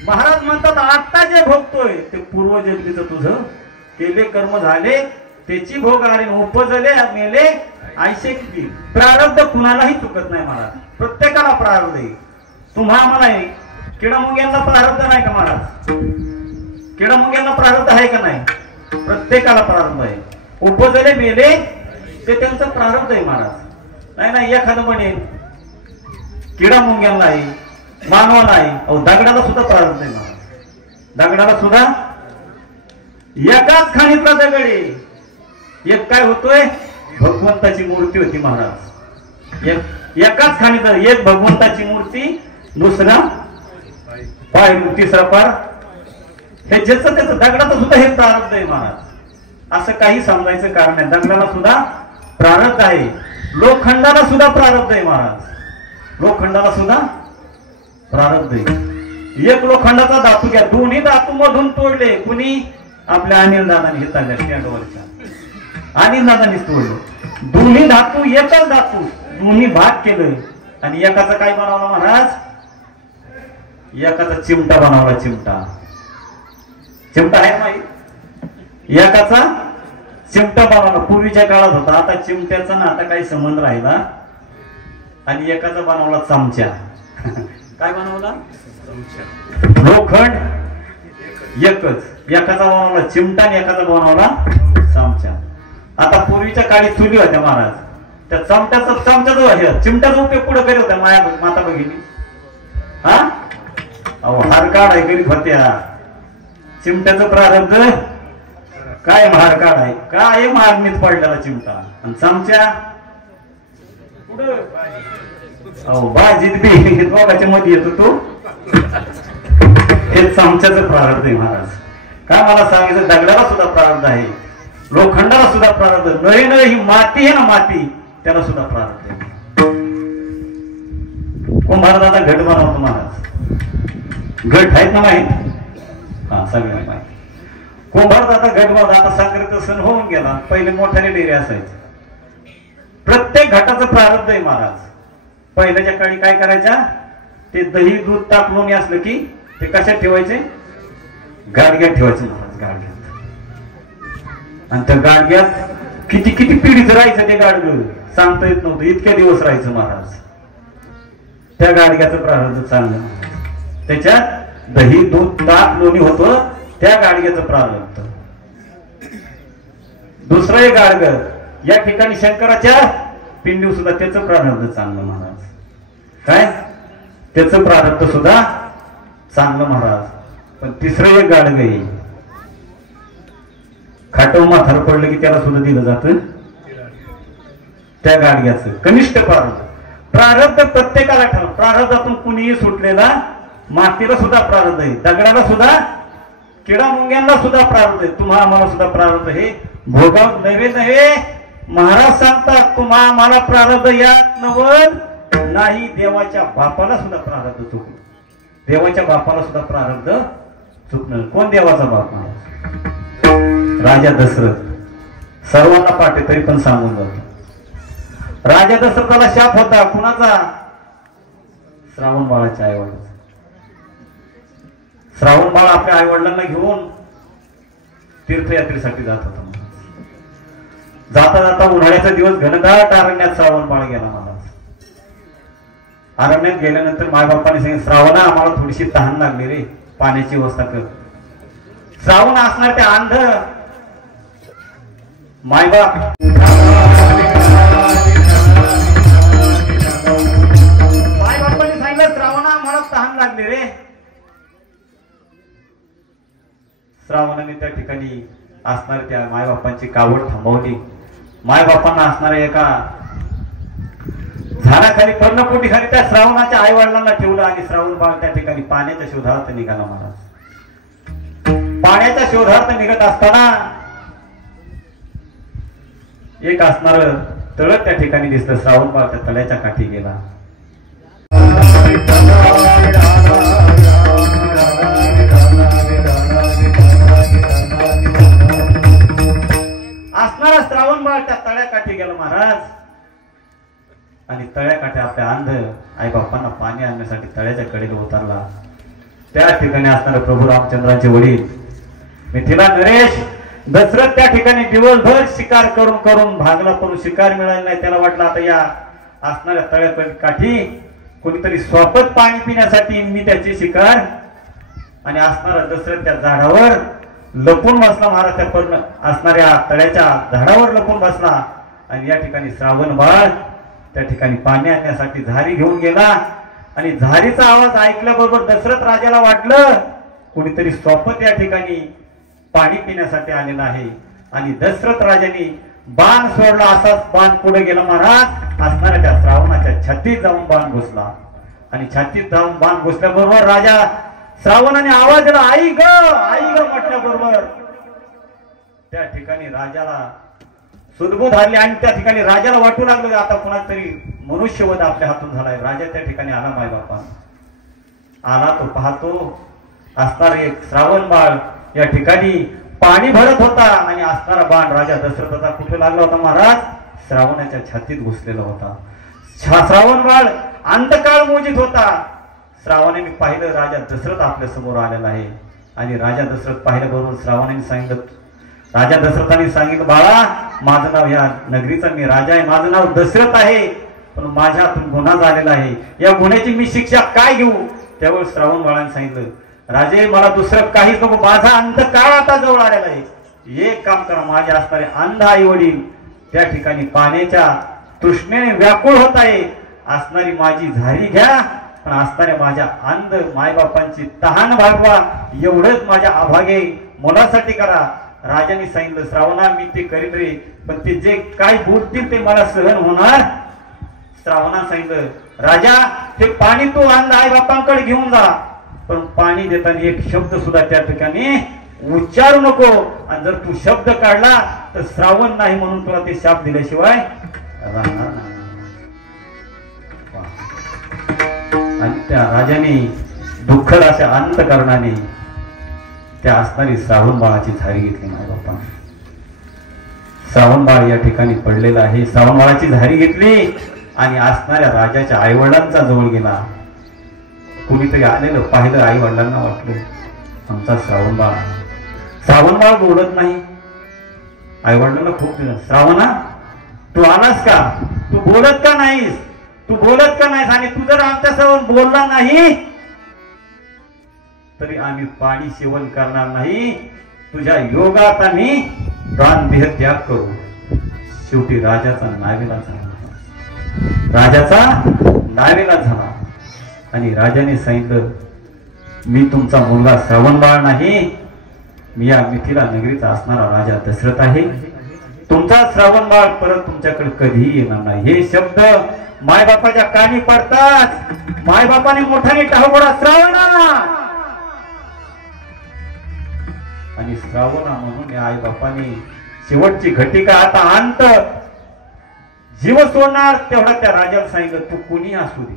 महाराज म्हणतात आता जे भोगतोय ते पूर्वजन्मीचं तुझं केले कर्म झाले त्याची भोग आले उपजले मेले ऐशे किती. प्रारब्ध कुणालाही चुकत नाही महाराज. प्रत्येकाला प्रारब्ध आहे. तुम्हाला मला किडामुंग्यांना प्रारब्ध नाही का महाराज. किडामुंग्यांना प्रारब्ध आहे का नाही. प्रत्येकाला प्रारब्ध आहे. उपजले मेले ते त्यांचं प्रारब्ध आहे महाराज. नाही नाही एखादं म्हणेल किडामुंग्यांना आहे मानवाला आहे अहो दगडाला सुद्धा प्रारब्ध आहे महाराज. दगडाला सुद्धा एकाच खाणीतला दगड आहे. एक काय होतोय भगवंताची मूर्ती होती महाराज. एकाच खाणीत एक भगवंताची मूर्ती दुसरा पाय तिसरा पार हे ज्याचं त्याचं दगडाचं सुद्धा हे प्रारब्ध आहे महाराज. असं काही समजायचं कारण नाही. दगडाला सुद्धा प्रारब्ध आहे. लोखंडाला सुद्धा प्रारब्ध आहे महाराज. लोखंडाला सुद्धा प्रारब्ध आहे. एक लोखंडाचा धातू घ्या दोन्ही धातू मधून तोडले कुणी आपल्या अनिल दादानी हे चालल्या स्टँडवरच्या अनिल दादानीच तोडले. दोन्ही धातू एकच धातू दोन्ही भाग केलं आणि एकाचा काय बनवला महाराज. एकाचा चिमटा बनवला. चिमटा चिमटा आहे माहिती. एकाचा चिमटा बनवला. पूर्वीच्या काळात होता. आता चिमट्याचा ना आता काही संबंध राहिला. आणि एकाचा बनवला चमचा. काय बनवला लोखंड एकच. एकाचा बनवला चिमटा आणि एकाचा बनवला चमचा. आता पूर्वीच्या काळी चुली होत्या महाराज. त्या चमच्याचा चिमट्याचा उपयोग कुठं करीत होत्या माया माता भगिनी. हा अहो हारकाड आहे करीत होत्या. चिमट्याचं प्रारब्ध काय हारकाड आहे काय मागणीत पडलेला चिमटा आणि चमचा कुठं अहो भाजीत बी दोघाच्या मध्ये येतो तो हे चमच्याचं प्रारब्ध आहे महाराज. काय मला सांगायचं दगडाला सुद्धा प्रारब्ध आहे. लोखंडाला सुद्धा प्रारब्ध. नळे नळे ही माती आहे ना माती त्याला सुद्धा प्रारब्ध आहे. महाराज आता घट बनवतो महाराज. घट आहेत ना माहीत. हा सगळ्यांना माहिती. कुंभार आता घट बनवतो. आता साखरेचा सण होऊन गेला. पहिले मोठ्याने डेरे असायचे. प्रत्येक घटाचं प्रारब्ध आहे महाराज. पहिल्याच्या काळी काय करायच्या ते दही दूध ताक लोणी असलं की ते कशात ठेवायचे गाडग्यात ठेवायचे महाराज. गाडग्यात आणि त्या गाडग्यात किती किती पिढीचं राहायचं ते गाडगं सांगता येत नव्हतं. इतक्या दिवस राहायचं महाराज. त्या गाडग्याचं प्रारब्ध चांगलं. त्याच्यात दही दूध ताक लोणी होतं त्या गाडग्याचं प्रारब्ध. दुसरं एक गाडगं या ठिकाणी शंकराच्या पिंडी सुद्धा त्याचं प्रारब्ध चांगलं महाराज. काय त्याचं प्रारब्ध सुद्धा चांगलं महाराज. पण तिसरं एक गाडगं येईल खाटवमा थर पडलं की त्याला सुद्धा दिलं जातं त्या गाडग्याचं कनिष्ठ प्रारब्ध. प्रारब्ध प्रत्येकाला ठेव. प्रारब्धातून कुणीही सुटलेला मातीला सुद्धा प्रारब्ध आहे, दगडाला सुद्धा, किडा मुंग्यांना सुद्धा प्रारब्ध आहे. तुम्हा आम्हाला सुद्धा प्रारब्ध हे भोगाव नव्हे. महाराज सांगतात तुम्हा आम्हाला प्रारब्ध यात नवत नाही. देवाच्या बापाला सुद्धा प्रारब्ध चुकलं. देवाच्या बापाला सुद्धा प्रारब्ध चुकणं. कोण देवाचा बाप? राजा दशरथ. सर्वांना पाठे तरी पण सांगून जातो. राजा दशरथाला शाप होता. कुणाचा? श्रावण बाळाच्या आईवडिलांचा. श्रावण बाळ आपल्या आईवडिलांना घेऊन तीर्थयात्रेसाठी जात होता. जाता जाता उन्हाळ्याचा दिवस घनदाट अरण्यात श्रावण बाळ गेला. महाराज अरण्यात गेल्यानंतर मायबापाने सांगितलं श्रावणा आम्हाला थोडीशी तहान लागली रे, पाण्याची व्यवस्था कर. श्रावण असणार ते अंध मायबाप मायबापाने सांगितलं श्रावणा आम्हाला तहान लागली रे. श्रावणाने त्या ठिकाणी असणाऱ्या त्या मायबापांची कावड थांबवली. मायबापांना असणाऱ्या एका झाडाखाली पर्णपोटी खाली त्या श्रावणाच्या आई वडिलांना ठेवलं आणि श्रावण बाळ त्या ठिकाणी पाण्याच्या शोधार्थ निघाला. महाराज पाण्याच्या शोधार्थ निघत असताना एक असणार तळ त्या ठिकाणी दिसलं. श्रावण बाळ त्या तळ्याच्या काठी गेला. असणारा श्रावण बाळ त्या तळ्याकाठी गेला. महाराज आणि तळ्याकाठी आपल्या अंध आई बापांना पाणी आणण्यासाठी तळ्याच्या कडेला उतरला. त्या ठिकाणी असणारे प्रभू रामचंद्रांचे वडील मिथिला नरेश दशरथ त्या ठिकाणी दिवसभर शिकार करून करून भागला, करून शिकार मिळाला नाही. त्याला वाटलं आता या असणाऱ्या तळ्याकाठी कोणीतरी स्वापत पाणी पिण्यासाठी मी त्याची शिकार. आणि असणारा दशरथ त्या झाडावर लपून बसला. महाराज त्या पर्ण असणाऱ्या तळ्याच्या झाडावर लपून बसला. आणि या ठिकाणी श्रावण बाळ त्या ठिकाणी पाणी आणण्यासाठी झारी घेऊन गेला. आणि झारीचा आवाज ऐकल्याबरोबर दशरथ राजाला वाटलं कोणीतरी स्वापत या ठिकाणी पाणी पिण्यासाठी आलेला आहे. आणि दशरथ राजाने बाण सोडला. असाच बाण पुढे गेला. महाराज असणाऱ्या त्या श्रावणाच्या छातीत जाऊन बाण घुसला. आणि छातीत जाऊन बाण घुसल्याबरोबर राजा श्रावणाने आवाज दिला आई ग म्हटल्याबरोबर त्या ठिकाणी राजाला सुदबुद आली. आणि त्या ठिकाणी राजाला वाटू लागलं आता कुणाला तरी मनुष्यवध आपल्या हातून झालाय. राजा त्या ठिकाणी आला. मायबापा आला. तो पाहतो असणार एक श्रावण बाळ या ठिकाणी पाणी भरत होता. आणि असणारा बाण राजा दशरथाचा कुठे लागला होता? महाराज श्रावणाच्या छातीत घुसलेला होता. श्रावण बाळ अंतकाळ मोजित होता. श्रावणाने पाहिलं राजा दशरथ आपल्या समोर आलेला आहे. आणि राजा दशरथ पाहिल्याबरोबर श्रावणाने सांगितलं, राजा दशरथाने सांगितलं बाळा माझं नाव या नगरीचा मी राजा आहे, माझं नाव दशरथ आहे, पण माझ्या हातून गुन्हा झालेला आहे. या गुन्ह्याची मी शिक्षा काय घेऊ? त्यावेळेस श्रावण बाळाने सांगितलं राजे मला दुसरं काहीच नको, माझा अंतकाळ आता जवळ आलेला आहे. एक काम करा, माझे असणारे अंध आई वडील त्या ठिकाणी पाण्याच्या तृष्णेने व्याकुळ होत आहे. असणारी माझी झारी घ्या, पण असणाऱ्या माझ्या अंध मायबापांची तहान भागवा. एवढंच माझ्या अभागे मुलासाठी करा. राजाने सांगितलं श्रावणा मी ते करीन रे, पण ते जे काय बोलतील ते मला सहन होणार. श्रावणाने सांगितलं राजा ते पाणी तू अंध आई बापांकडे घेऊन जा, पण पाणी देताना एक शब्द सुद्धा त्या ठिकाणी उच्चारू नको. आणि जर तू शब्द काढला तर श्रावण नाही म्हणून तुला ते शाप दिल्याशिवाय राहणार नाही. आणि त्या राजाने दुःखद अशा अंतकरणाने त्या असणारी श्रावण बाळाची झारी घेतली. माझ्या बाप्पा श्रावण बाळ या ठिकाणी पडलेला आहे. श्रावण बाळाची झारी घेतली आणि असणाऱ्या राजाच्या आईवडिलांचा जवळ गेला. कुणीतरी आलेलं पाहिलं, आई वडिलांना वाटलं आमचा श्रावण बाळ. श्रावण बाळ बोलत नाही. आई वडिलांना खूप दिलं श्रावणा तू आलास का? तू बोलत का नाहीस? तू बोलत का नाहीस? आणि तू जर आमच्यासमोर बोलला नाही तरी आम्ही पाणी सेवन करणार नाही. तुझ्या योगात आम्ही प्राण देह त्याग करू शेवटी राजाचा नावेला झाला. राजाचा नावेला झाला आणि राजाने सांगितलं, मी तुमचा मुलगा श्रावणबाळ नाही, मी या मिथिला नगरीचा असणारा राजा दशरथ आहे. तुमचा श्रावणबाळ परत तुमच्याकडे कधीही येणार नाही. हे शब्द मायबापाच्या कानी पडतात. मायबापाने मोठ्याने टाहूकडा श्रावणा, आणि श्रावणा म्हणून या आई बापाने शेवटची घटिका आता अंत जीव सोडणार तेवढा त्या राजाला सांगितलं, तू कुणी असू दे,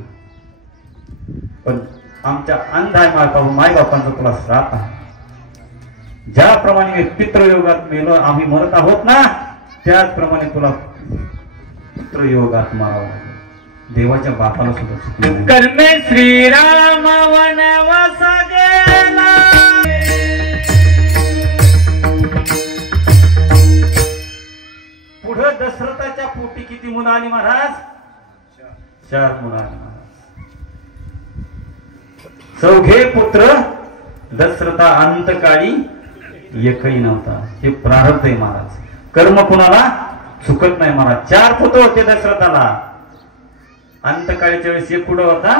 पण आमच्या अंधाय मायबापांचा तुला श्राप आहे. ज्याप्रमाणे पितृयोगात मेलो आम्ही मरत आहोत ना, त्याचप्रमाणे तुला पितृयोगात मारावं लागेल. देवाच्या बापाला सुद्धा चुकलं नाही. कर्मे श्रीराम वनवास गेला, पुढे दशरथाच्या पोटी किती मुलं आली महाराज? 4 मुलं आली महाराज. चौघे पुत्र दशरथा अंतकाळी एकही नव्हता. हे प्रारब्ध आहे महाराज. कर्म कुणाला चुकत नाही महाराज. 4 पुत्र होते दशरथाला. अंतकाळीच्या वेळेस एक कुठं होता?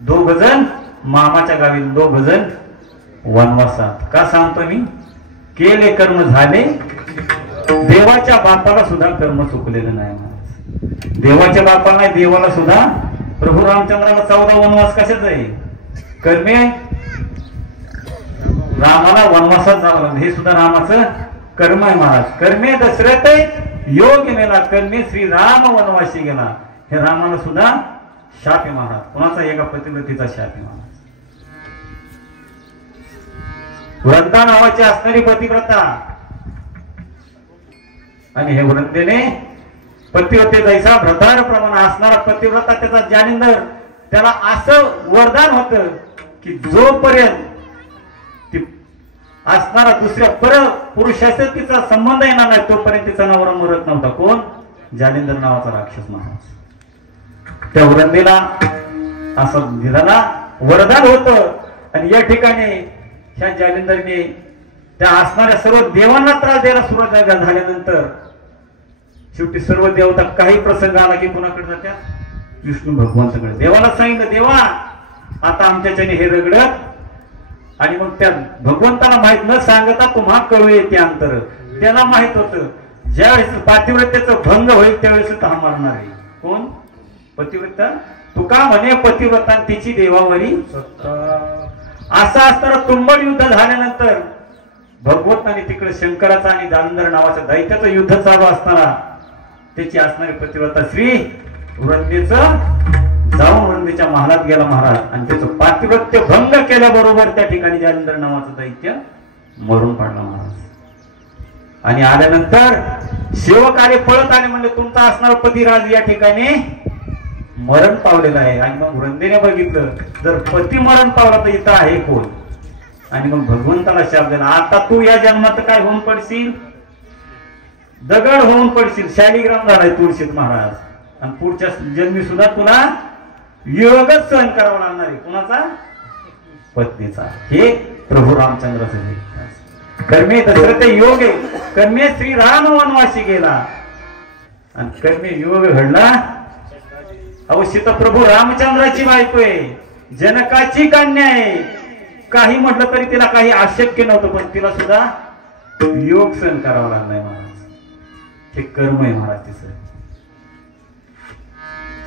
2 जण मामाच्या गावी, 2 जण वनवासात. का सांगतो मी? केले कर्म झाले. देवाच्या बापाला सुद्धा कर्म चुकलेलं नाही महाराज. देवाच्या बापाला नाही, देवाला सुद्धा. प्रभू रामचंद्राला 14 वनवास कशाच आहे? कर्मे. रामाला वनवासात जावं लागलं, हे सुद्धा रामाचं कर्म आहे महाराज. कर्मे दशरथ योग मेला, कर्मे श्रीराम वनवासी गेला. हे रामाला सुद्धा शाप आहे महाराज. कोणाचा? एका पतिव्रतीचा शाप आहे महाराज. वृंदा नावाची असणारी पतिव्रता, आणि हे वृंदेने पतिव्रते जैसा भ्रतार प्रमाण असणारा पतिव्रता त्याचा ज्ञानेंद्र, त्याला असं वरदान होतं की जोपर्यंत ती असणारा दुसऱ्या पर पुरुषाशी तिचा संबंध येणार नाही तोपर्यंत तिचा नवरा मरत नव्हता. कोण? ज्ञानेंद्र नावाचा राक्षस महाराज. त्या वृंदेला असं निराला वरदान होतं. आणि या ठिकाणी ह्या ज्ञानेंद्रने त्या असणाऱ्या सर्व देवांना त्रास द्यायला सुरुवात झाल्यानंतर शेवटी सर्व देवता काही प्रसंग आला की कुणाकडे जात्या? विष्णू भगवंताकडे. देवाला सांगितलं, देवा आता आमच्याच्याने हे रगडत. आणि मग त्या भगवंताला माहित न सांगता तुम्हा कळू येते अंतर. त्याला माहित होतं ज्यावेळेस पातिव्रत्याचं भंग होईल त्यावेळेस हा मारणार आहे. कोण? पतिव्रता. तुका म्हणे पतिव्रता तिची देवावरी. असं असताना तुंबड युद्ध झाल्यानंतर भगवंताने तिकडे शंकराचा आणि जालंधर नावाच्या दैत्याचं युद्ध चालू असताना त्याची असणारी पतिव्रता श्री वृंदेचं जाऊन वृंदेच्या महालात गेला महाराज. आणि त्याचं पातिव्रत्य भंग केल्याबरोबर त्या ठिकाणी जालंधर नावाचं दैत्य मरून पडला महाराज. आणि आल्यानंतर सेवक आले, पळत आले, म्हणले तुमचा असणारा पतिराज या ठिकाणी मरण पावलेला आहे. आणि मग वृंदेने बघितलं, जर पती मरण पावला तर इथं आहे कोण? आणि मग भगवंताला शाप दिला, आता तू या जन्मात काय होऊन पडशील? दगड होऊन पडशील. शालिग्राम झालाय तुळशीत महाराज. आणि पुढच्या जन्मी सुद्धा तुला योगच सहन करावा लागणार आहे. कुणाचा? पत्नीचा. हे प्रभू रामचंद्राचं कर्मे दशरथ योग आहे. कर्मे श्रीराम वनवासी गेला आणि कर्मे योग घडला. अवश्य प्रभू रामचंद्राची बायको आहे, जनकाची कन्या आहे. काही म्हटलं तरी तिला काही अशक्य नव्हतं, पण तिला सुद्धा योग सहन करावा लागलाय महाराज. हे कर्म आहे महाराज तिचं.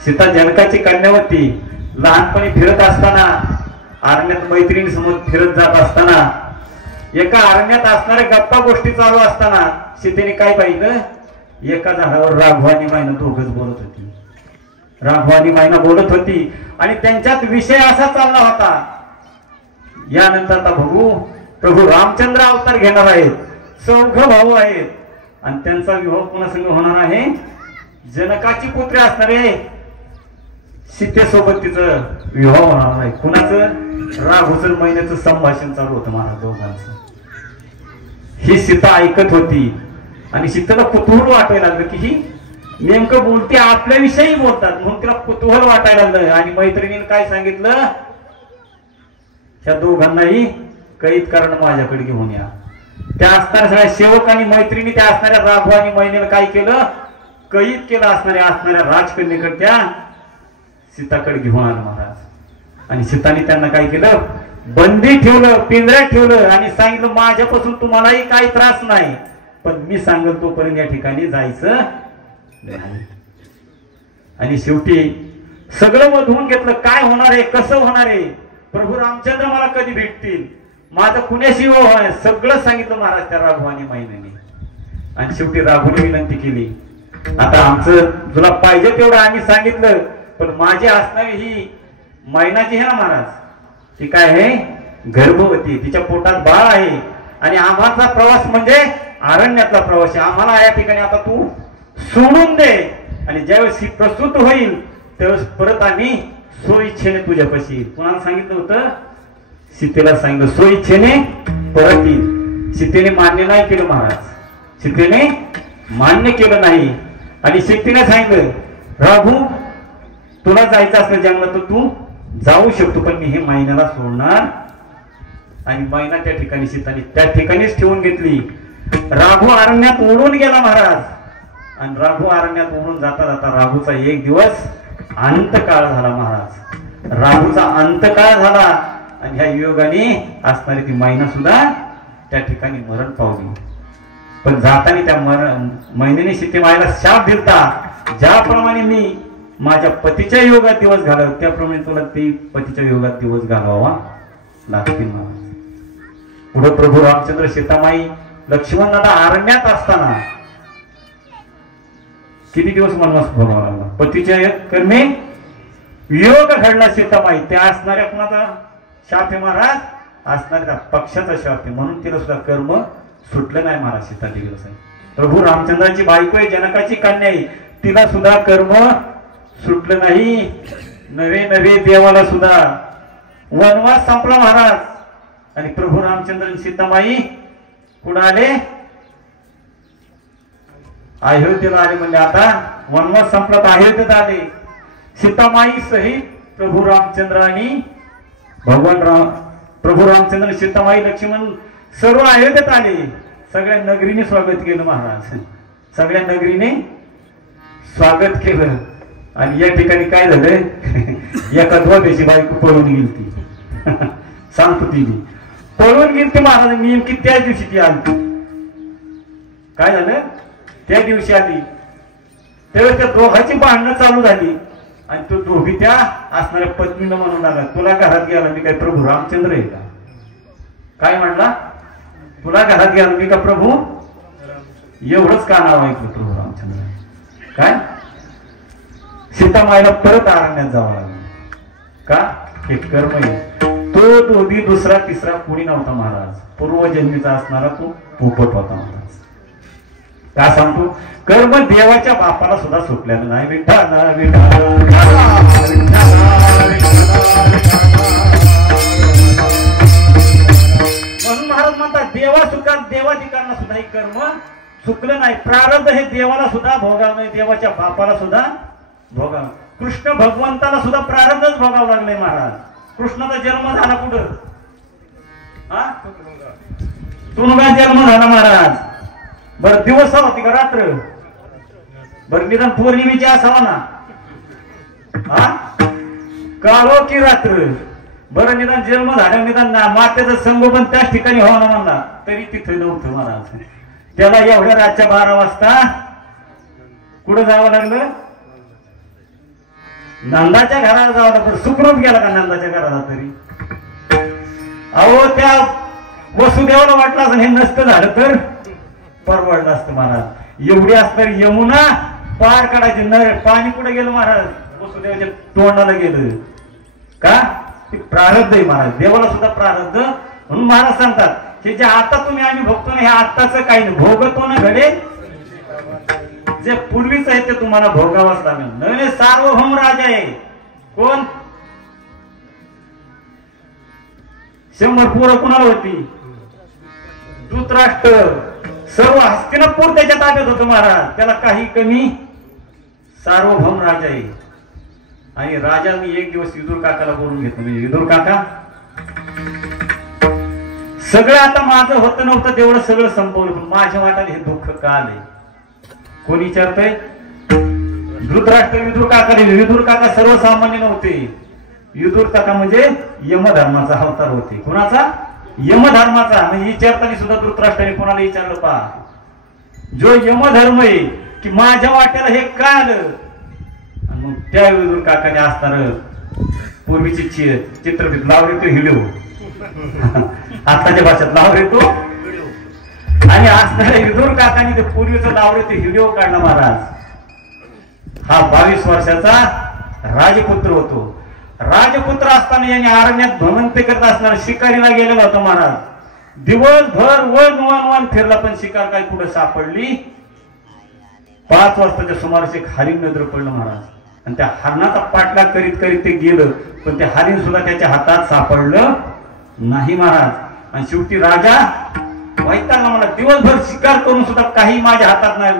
सीता जनकाची कन्या होती. लहानपणी फिरत असताना अरण्यात मैत्रिणी समोर फिरत जात असताना एका अरण्यात असणाऱ्या गप्पा गोष्टी चालू असताना सीतेने काय पाहिलं? एका झाडावर राघव आणि मैना दोघच बोलत होती. राघव आणि मैना बोलत होती आणि त्यांच्यात विषय असा चालला होता. यानंतर आता प्रभू रामचंद्र अवतार घेणार आहेत. 4 भाऊ आहेत आणि त्यांचा विवाह कोणासंग होणार आहे? जनकाची पुत्री असणारे सीतेसोबत तिचं विवाह होणार आहे. कुणाचं? राघवचं महिन्याचं संभाषण चालू होतं महाराज दोघांचं. ही सीता ऐकत होती आणि सीतेला कुतूहल वाटायला लागलं की ही नेमकं बोलते आपल्याविषयी बोलतात म्हणून तिला कुतूहल वाटायला लागलं. आणि मैत्रिणीने काय सांगितलं? ह्या दोघांनाही कैद कारण माझ्याकडे घेऊन या. त्या असणाऱ्या सगळ्या सेवक आणि मैत्रिणी त्या असणाऱ्या राघव आणि मैनेला काय केलं, कैद केलं असणाऱ्या राजकन्येकडे त्या सीताकडे घेऊन आलं महाराज. आणि सीताने त्यांना काय केलं, बंदी ठेवलं, पिंजऱ्यात ठेवलं आणि सांगितलं माझ्यापासून तुम्हालाही काही त्रास नाही, पण मी सांगेल तोपर्यंत या ठिकाणी जायचं नाही. आणि शेवटी सगळं मधून घेतलं. काय होणार आहे, कसं होणार आहे, प्रभू रामचंद्र मला कधी भेटतील, माझं कुणाशी आहे, सगळं सांगितलं महाराज त्या राघव आणि मैनेने. आणि शेवटी राघवने विनंती केली, आता आमचं तुला पाहिजे तेवढं आम्ही सांगितलं, पण माझी असणारी ही मैनाची आहे ना महाराज, ती काय आहे, गर्भवती, तिच्या पोटात बाळ आहे आणि आम्हाचा प्रवास म्हणजे अरण्यातला प्रवास आहे. आम्हाला या ठिकाणी आता तू सोडून दे आणि ज्यावेळेस ही प्रसूत होईल त्यावेळेस परत आम्ही स्वइच्छेने तुझ्यापाशी येईल. कुणाला सांगितलं होतं, सीतेला सांगितलं स्वइच्छेने परत येईल. सीतेने मान्य नाही केलं महाराज, सीतेने मान्य केलं नाही. आणि सीतेने सांगितलं राघू तुला जायचं असलं जंगलात तर तू जाऊ शकतो, पण मी हे मैनाला सोडणार. आणि मैना त्या ठिकाणी सीताने त्या ठिकाणीच ठेवून घेतली. राघू अरण्यात उडून गेला महाराज. आणि राघू अरण्यात उडून जाता जाता राघूचा एक दिवस अंतकाळ झाला महाराज. राघूचा अंतकाळ झाला आणि ह्या योगाने असणारी ती मैना सुद्धा त्या ठिकाणी मरण पावली. पण जाताना त्या मैनेने सीतेमाईला शाप दिलता, ज्याप्रमाणे मी माझ्या पतीच्या योगात दिवस घालव त्याप्रमाणे तुला ती पतीच्या योगात दिवस घालवावा लागतील महाराज. पुढे प्रभू रामचंद्र सीतामाई लक्ष्मण दादा अरण्यात असताना किती दिवस वनवास भोगावा लागला. पतीच्या कर्मे योग घडला सीतामाई. त्या असणाऱ्या कुणाचा शाप आहे महाराज, असणाऱ्या पक्षाचा शाप आहे, म्हणून तिला सुद्धा कर्म सुटलं नाही महाराज. सीता दिवस आहे, प्रभू रामचंद्राची बायको आहे, जनकाची कन्या आहे, तिला सुद्धा कर्म सुटलं नाही. नवे नवे देवाला सुद्धा वनवास संपला महाराज. आणि प्रभू रामचंद्र आणि सीतामाई कुठं आले, अयोध्येला आले. म्हणजे आता वनवास संपला तर अयोध्येत आले. सीतामाई सहित प्रभू रामचंद्र आणि प्रभू रामचंद्र सीतामाई लक्ष्मण सर्व अयोध्येत आले. सगळ्या नगरीने स्वागत केलं महाराज, सगळ्या नगरीने स्वागत केलं. आणि या ठिकाणी काय झालं, एका द्वादेशी बायको पळून गेली ती सांगतो ती पळून गेली ती महाराज. नेमकी त्याच दिवशी ती आली. काय झालं, त्या दिवशी आली त्यावेळेस त्या दोघांची भांडणं चालू झाली. आणि तो दोघी त्या असणाऱ्या पत्नीनं म्हणून लागला, तुला घरात गेला मी काय प्रभू रामचंद्र आहे का? काय म्हणला, तुला घरात गेला मी का प्रभू? एवढंच का नाव ऐकलं प्रभू रामचंद्र. काय सीतामाईला परत अरण्यात जावं लागलं का, हे कर्म आहे. तो दोघी दुसरा तिसरा कोणी नव्हता महाराज, पूर्वजन्मीचा असणारा तो पोपट होता महाराज. का सांगतो, कर्म देवाच्या बापाला सुद्धा सुटलेलं नाही. विठ्ठला विठ्ठला म्हणून महाराज म्हणतात देवा सुखात देवाधिकारांना सुद्धा हे कर्म चुकलं नाही. प्रारब्ध हे देवाला सुद्धा भोगावं नाही, देवाच्या बापाला सुद्धा भोगावं. कृष्ण भगवंताला सुद्धा प्रारब्धच भोगावं लागले महाराज. कृष्णाचा जन्म झाला कुठं, तुरुंगात जन्म झाला महाराज. बर दिवस होती का रात्र, बर निदान पौर्णिमेची असावा ना, काळो की रात्र. बरं निदान जन्म झाल्या निदान मातेचं संगोपन त्याच ठिकाणी व्हावं म्हणला तरी तिथे नव्हतं महाराज. त्याला एवढ्या रातच्या 12 वाजता कुठं जावं लागलं, नंदाच्या घराला जावं लागलं. सुखरूप गेला का नंदाच्या घराला तरी? अहो त्या वसुदेवाला वाटलं असं हे नसतं झालं तर परवडलं असतं महाराज. एवढी असतं यमुना पार काढायची, पाणी कुठे गेलं महाराज, वसुदेवाच्या तोंडाला गेलं. का, ते प्रारब्ध आहे महाराज, देवाला सुद्धा प्रारब्ध. म्हणून महाराज सांगतात की जे आता तुम्ही आम्ही भोगतो ना, हे आताच काही नाही, भोगतो ना घडे जे पूर्वीच आहे ते तुम्हाला भोगावंच लागेल. नवीन सार्वभौम राजा आहे कोण, 100 पोरं कुणाला होती, धृतराष्ट्र. सर्व हस्तिनापूर त्याच्या ताब्यात होतं महाराज, त्याला काही कमी. सार्वभौम राजा आहे. आणि राजांनी एक दिवस विदुर काकाला बोलून घेतलं. म्हणजे विदुर काका सगळं आता माझं होतं नव्हतं तेवढं सगळं संपवलं, पण माझ्या वाट्याला हे दुःख का आलंय? कोणी विचारतंय? धृतराष्ट्र विदुर काका. विदुर काका सर्वसामान्य नव्हते. विदुर काका म्हणजे यमधर्माचा अवतार होते. कोणाचा? यमधर्माचा. म्हणजे विचारताना सुद्धा धृतराष्ट्राने कोणाला विचारलं पहा, जो यमधर्म आहे की माझ्या वाट्याला हे का आलं? मग त्या विदुर काकाने असणार पूर्वीची चित्रपट लावले तो हिडिओ, आताच्या भाषेत लावले तो, आणि असणाऱ्या विदुर काकाने ते पूर्वीचं लावले ते हिडिओ काढला. महाराज हा 22 वर्षाचा राजपुत्र होतो. राजपुत्र असताना याने अरण्यात भ्रमंती करत असणारा शिकारीला गेलेला होता. महाराज दिवसभर वन फिरला, पण शिकार काय कुठे सापडली? 5 वाजताच्या सुमारास एक हरिण नजर पडलं महाराज, आणि त्या हरणाचा पाठलाग करीत करीत ते गेलं, पण ते हरिण सुद्धा त्याच्या हातात सापडलं नाही महाराज. आणि शेवटी राजा वैतागला, मला दिवसभर शिकार करून सुद्धा काही माझ्या हातात नाही.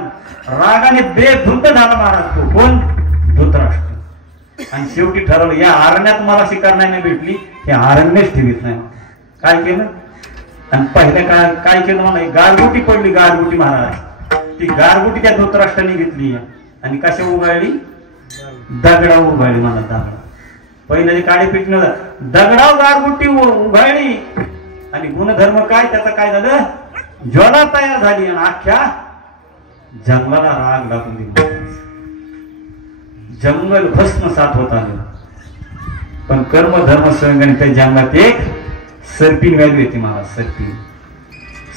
रागाने बेधुंद झाला महाराज तो. कोण? धृतराष्ट्र. आणि शेवटी ठरवलं, या अरण्यात मला शिकार नाही भेटली, हे अरण्यच ठेवीत नाही. काय केलं? आणि पहिल्या काय केलं मला? गारगुटी पडली, गारगुटी महाराज. ती गारगुटी त्या धृतराष्ट्राने घेतली आणि कशा उगाळली? दगडा उगाळली मला. दगडा पहिल्या काळे पिटणं दगडाव गारगुटी उगाळली, आणि गुणधर्म काय त्याचा? काय झालं? ज्वाला तयार झाली, आणि अख्ख्या जंगलाला राग लागून दिली. जंगल भस्मसात होत आलं. पण कर्म धर्म संघाने त्या जंगलात एक सर्पिन व्याली होती महाराज.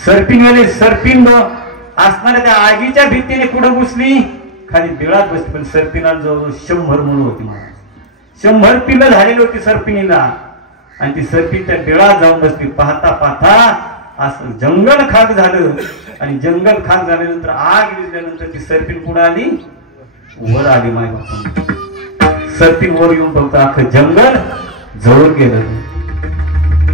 सर्पिन व्याली. सर्पिन असणाऱ्या त्या आगीच्या भीतीने कुठं घुसली? खाली बिळात बसली. पण सर्पिनाला जवळजवळ 100 मुलं होती महाराज. 100 पिल्लं झालेली होती सर्पिनीला, आणि ती सर्पिन त्या बिळात जाऊन बसली. पाहता पाहता असं जंगल खाक झालं, आणि जंगल खाक झाल्यानंतर आग विझल्यानंतर ती सर्पिन कुठं आली? वर आली. माय बापा सर्पिन वर येऊन बघतो अख्खं जंगल जवळ गेलं.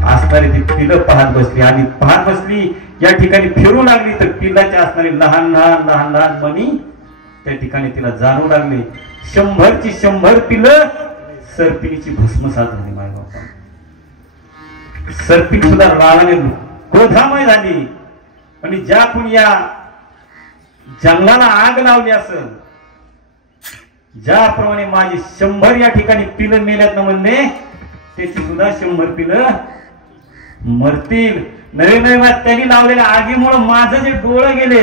असणारी ती पिलं पाहत बसली, आणि पाहत बसली या ठिकाणी फिरू लागली, तर पिलाचे असणारी लहान लहान मणी त्या ठिकाणी तिला जाणू लागले. 100ची 100 पिलं सर्पिनीची भस्मसात झाली. माय बापा सर्पिन सुद्धा रागाने क्रोधामय झाली, आणि ज्या कुणी या जंगलाला आग लावली असेल, ज्याप्रमाणे माझी 100 या ठिकाणी पिलं मेल्यात ना म्हणणे, त्याची सुद्धा 100 पिलं मरतील. नवे त्यांनी लावलेल्या आगीमुळे माझं जे डोळं गेले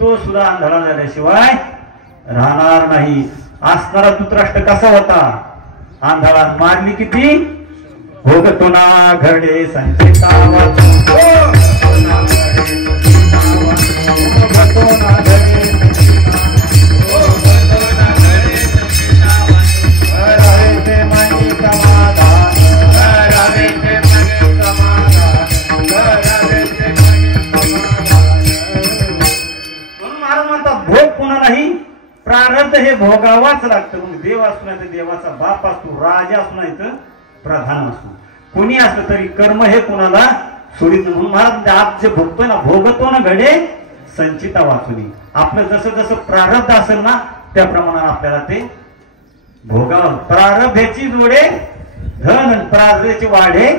तो सुद्धा अंधारा झाल्याशिवाय राहणार नाही. असणारा धृतराष्ट्र कसा होता? अंधारा मारली किती? भोगतो ना घडे संचिता प्रारब्ध हे भोगावाच लागतं. मग देव असू नाही तर देवाचा बाप असतो, राजा असू नाही तर प्रधान असतो, कोणी असलं तरी कर्म हे कोणाला सोडित. म्हणून महाराज आज जे भोगतोय ना, भोगतो ना घडे संचिता वाचुनी. आपलं जसं जसं प्रारब्ध असेल ना त्याप्रमाणे आपल्याला ते भोगावं. प्रारब्धाची जोडे धन, प्रारब्धाची वाढे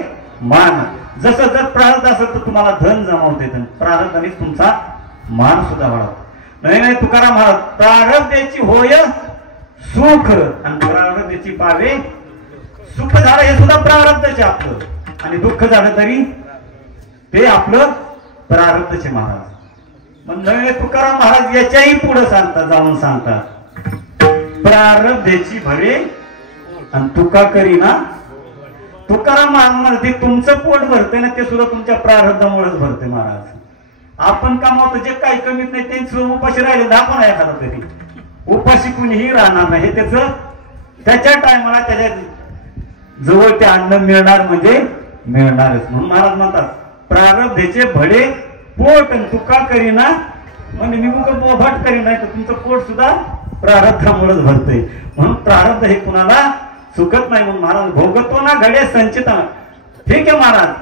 मान. जसं जर प्रारब्ध असेल तर तुम्हाला धन जमावता येतं, प्रारब्धाने तुमचा मान सुद्धा वाढवतो. नाही तुकाराम महाराज, प्रारब्धाची होय सुख, आणि प्रारब्धाची पावे सुख झालं हे सुद्धा प्रारब्धाचे आपलं, आणि दुःख झालं तरी ते आपलं प्रारब्धाचे महाराज. मग नवे तुकाराम महाराज याच्याही पुढे सांगतात, जाऊन सांगतात प्रारब्धाची भरे आणि तुका करीना. तुकाराम महाराज ते तुमचं पोट भरते ना, ते सुद्धा तुमच्या प्रारब्धामुळेच भरते महाराज. आपण कामावतो जे काही कमीत नाही त्यांचं उपाशी राहिले दाखवा एखादा तरी, उपाशी कुणीही राहणार नाही. हे त्याच्या टायमाला त्याच्या जवळ ते अन्न मिळणार म्हणजे मिळणारच. म्हणून महाराज म्हणतात प्रारब्धाचे भडे पोट आणि तुका करीना, म्हणजे निमुक बोभाट करीना, तर तुमचं पोट सुद्धा प्रारब्धामुळेच भरतंय. म्हणून प्रारब्ध हे कुणाला चुकत नाही. म्हणून महाराज भोगतो ना घडे संचिता. ठीक आहे महाराज,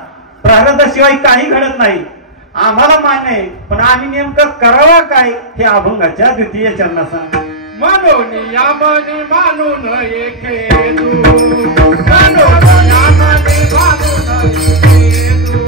प्रारब्धाशिवाय काही घडत नाही आम्हाला मान्य आहे, पण आम्ही नेमकं करावं काय हे अभंगाच्या द्वितीय चरणात सांग. म्हणून यामने मानून एकेदू, म्हणून यामने मानून एकेदू.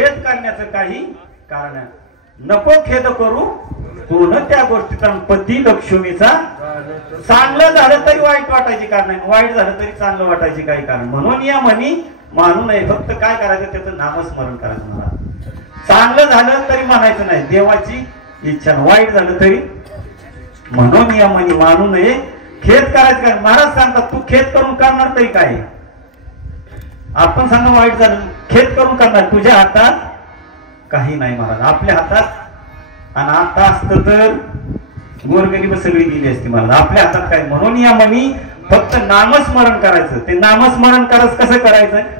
खेद करण्याचं काही कारण आहे. नको खेद करू पूर्ण त्या गोष्टीचा पती लक्ष्मीचा. चांगलं झालं तरी वाईट वाटायची कारण नाही, वाईट झालं तरी चांगलं वाटायची काही कारण. म्हणून या म्हणी मानू नये. फक्त काय करायचं त्याचं नामस्मरण करायचं. मला चांगलं झालं तरी म्हणायचं नाही, देवाची इच्छा. वाईट झालं तरी म्हणून या म्हणी मानू नये. खेद करायचं काय. महाराज सांगतात तू खेद करून करणार तरी काय. आपण सांगा वाईट झालं खेद करून करणार, तुझ्या हातात काही नाही महाराज, आपल्या हातात. आणि आता असतं तर गोरगरीब सगळी गेली असती महाराज, आपल्या हातात काय. म्हणून या म्हणी फक्त नामस्मरण करायचं. ते नामस्मरण करायचं कसं करायचं.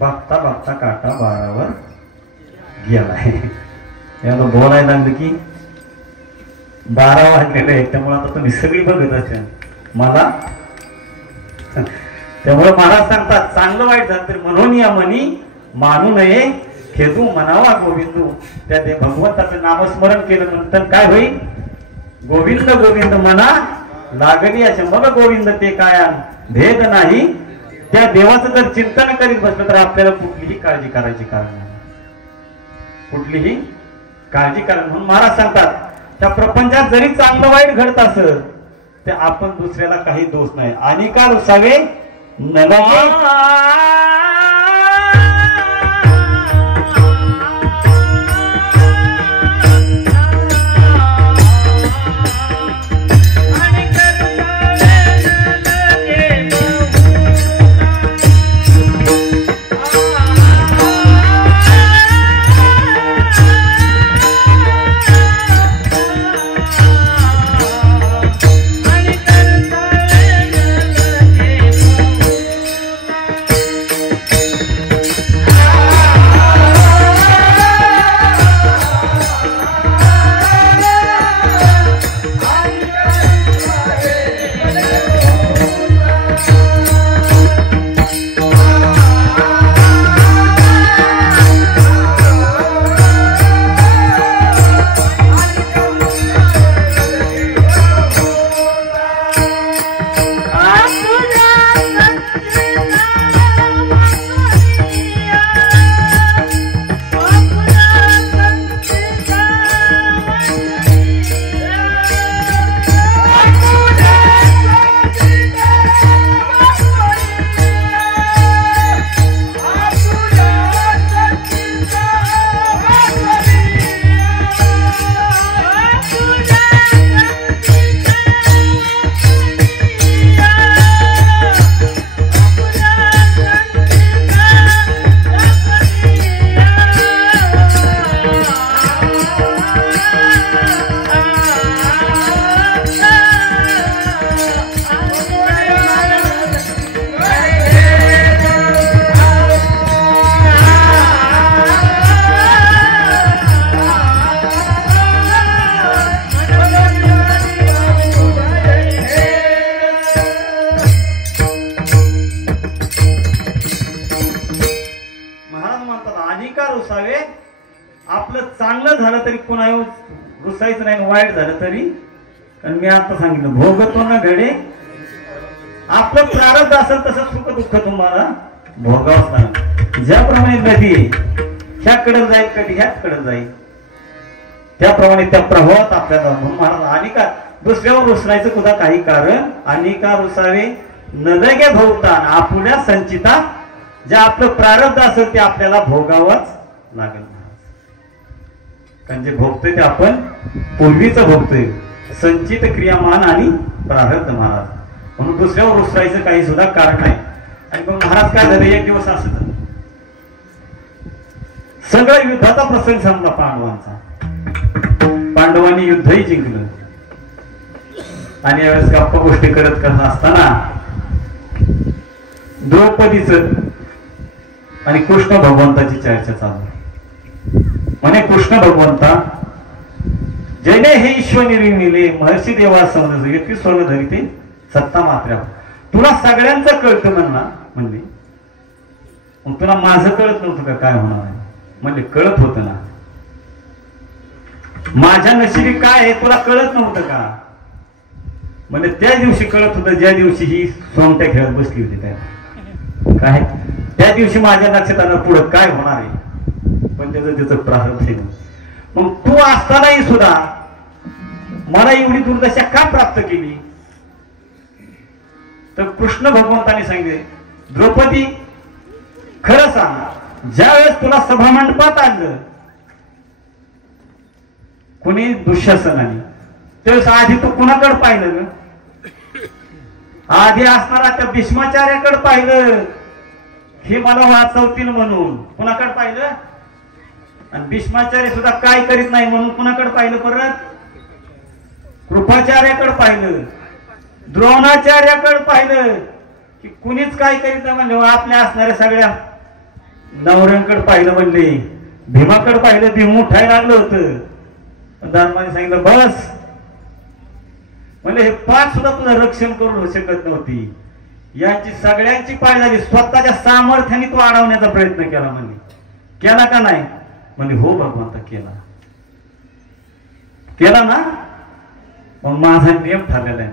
बघता बघता काटा बारावर गेलाय. बोलायला लागलं की 12 वाजलेलं आहे. त्यामुळे आता तुम्ही सगळी बघत असाल मला. त्यामुळे मला सांगतात चांगलं वाईट झालं तरी म्हणून या म्हणी मानू नये. खेदू म्हणावा गोविंदू. त्या भगवंताचं नामस्मरण केलं नंतर काय होईल. गोविंद गोविंद म्हणा लागली असे मग गोविंद ते काय भेद नाही. त्या देवाचं जर चिंतन करीत बसलं तर आपल्याला कुठलीही काळजी करायची कारण नाही, कुठलीही काळजी कारण. म्हणून महाराज सांगतात त्या प्रपंचात जरी चांगलं वाईट घडत असेल ते आपण दुसऱ्याला काही दोष नाही. आणि का रुसावे नलगे. अनिका रुसावे, आपलं चांगलं झालं तरी कोणा रुसायचं नाही, वाईट झालं तरी. कारण मी आता सांगितलं भोगतो ना घडे, आपलं प्रारब्ध असेल तसं सुख दुःख तुम्हाला भोगावंच लागेल. ज्याप्रमाणे नदी ह्याकडे जाईल कधी ह्याचकडे जाईल, त्याप्रमाणे त्या प्रभावात आपल्याला महाराज अनिका दुसऱ्यावर रुसण्याचं सुद्धा काही कारण. अनिका रुसावे नदगे भोवतान आपुल्या संचिता, जे आपलं प्रारब्ध असेल ते आपल्याला भोगावंच लागेल. कारण जे भोगतोय ते आपण पूर्वीच भोगतोय, संचित क्रियामान आणि प्रारब्ध महाराज. म्हणून दुसऱ्यावर रुसरायचं काही सुद्धा कारण नाही. आणि मग महाराज काय झालं, एक दिवस असं झालं, सगळं युद्धाचा प्रसंग संपला पांडवांचा. पांडवांनी युद्धही जिंकलं. आणि यावेळेस गप्पा गोष्टी करत असताना द्रौपदीच आणि कृष्ण भगवंताची चर्चा चालू. म्हणे कृष्ण भगवंता, जैने हे ईश्वर निर्मिले महर्षी देवा समज व्यक्ती स्वर्ग धरिते सत्ता मात्र्या, तुला सगळ्यांचं कळतं म्हणले. मग तुला माझं कळत नव्हतं का काय होणार आहे? म्हणजे कळत होतं ना, माझ्या नशिबी काय आहे तुला कळत नव्हतं का? म्हणजे त्या दिवशी कळत होतं ज्या दिवशी ही सोंगट्या खेळत बसली होती. काय त्या दिवशी माझ्या लक्षात आलं पुढं काय होणार आहे, पण त्याचं प्रारब्ध आहे. मग तू असतानाही सुद्धा मला एवढी दुर्दशा का प्राप्त केली? तर कृष्ण भगवंताने सांगितले, द्रौपदी खरं सांग, ज्या वेळेस तुला सभामंडपात आणलं कोणी दुःशासनाने, त्यावेळेस आधी तू कुणाकडे पाहिलं? आधी असणारा त्या भीष्माचार्याकडे पाहिलं, हे मला वाचवतील म्हणून. कुणाकडे पाहिलं? आणि भीष्माचार्य सुद्धा काय करीत नाही म्हणून कुणाकडे पाहिलं? परत कृपाचार्याकडे पाहिलं, द्रोणाचार्याकडे पाहिलं, की कुणीच काय करीत नाही म्हणले. आपल्या असणाऱ्या सगळ्या नवऱ्यांकडे पाहिलं म्हणले, भीमाकडे पाहिलं, भीम उठायला लागलं होतं. धर्माने सांगितलं बस म्हणजे हे पाच सुद्धा तुझं रक्षण करू शकत नव्हती. यांची सगळ्यांची पाळी झाली. स्वतःच्या सामर्थ्याने तू अडवण्याचा प्रयत्न केला म्हणले. केला का नाही? म्हणजे हो भगवंता केला. केला ना? मग माझा नियम ठरलेला आहे,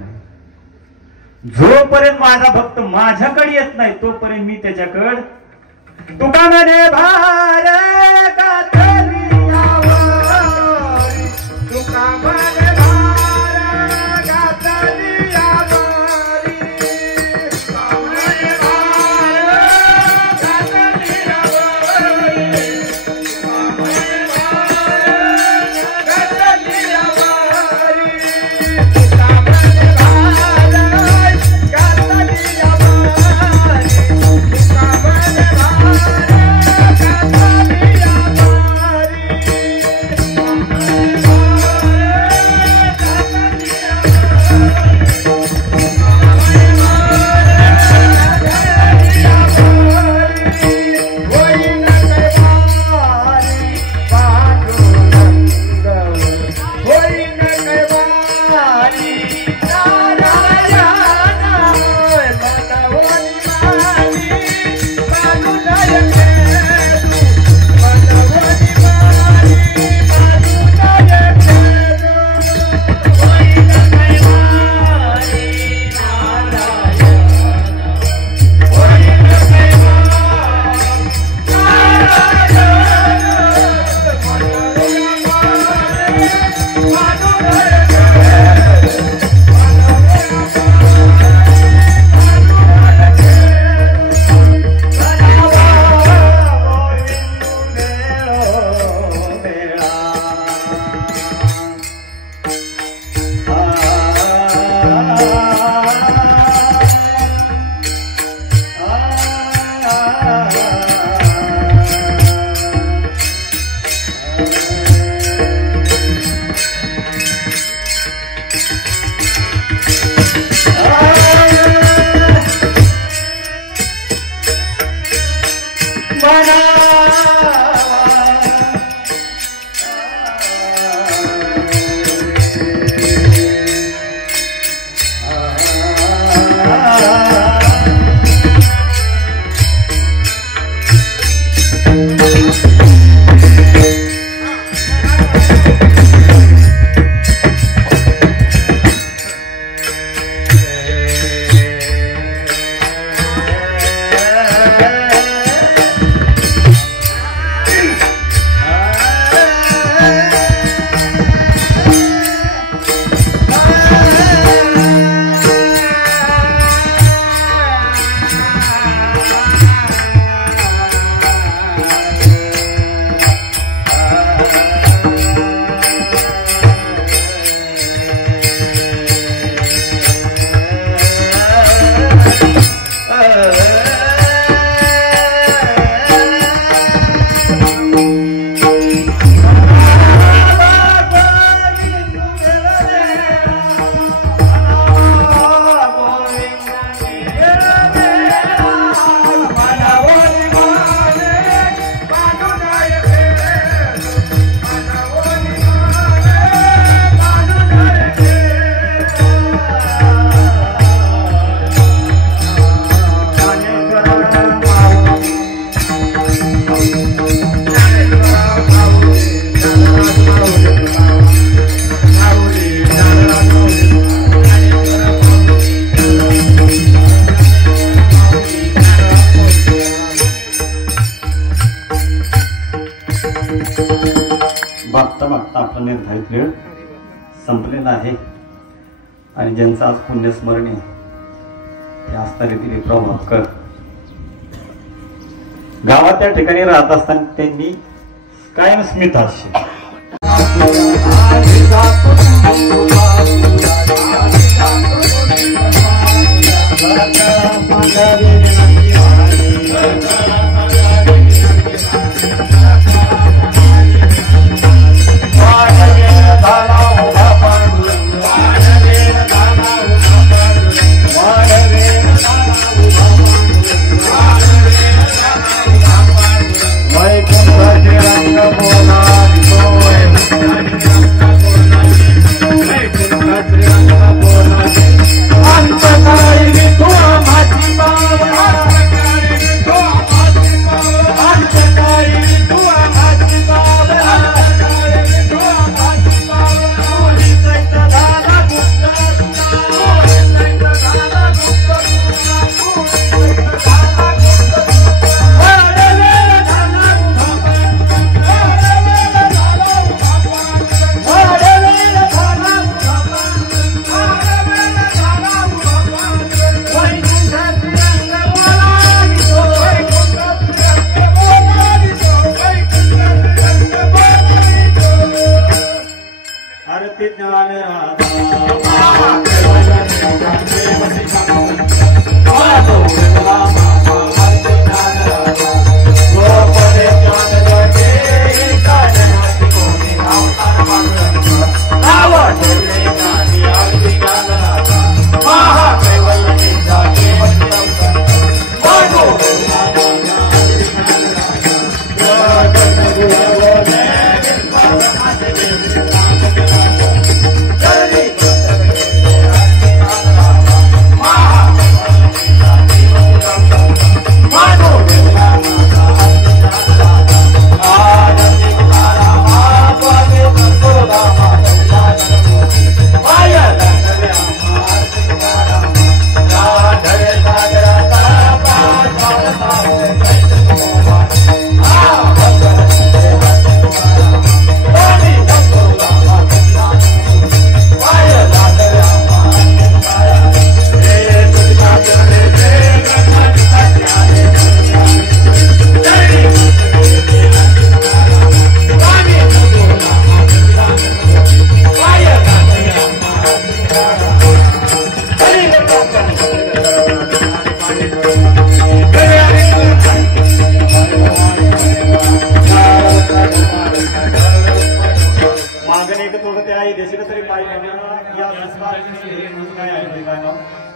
जोपर्यंत माझा भक्त माझ्याकडे येत नाही तोपर्यंत मी त्याच्याकडे. तुका म्हणे भार गाथली यावरी, तुका म्हणे भार गाथली यावरी, तुका म्हणे भार गाथली यावरी, तुका म्हणे भार गाथली यावरी, तुका म्हणे भार गाथली यावरी, तुका म्हणे बघता बघता आपला निर्धारित वेळ संपलेला आहे आणि ज्यांचं आज पुण्यस्मरण आहे ते असणारे दिलीप प्रभाकर गावात त्या ठिकाणी राहत असताना त्यांनी कायम स्मितहास्य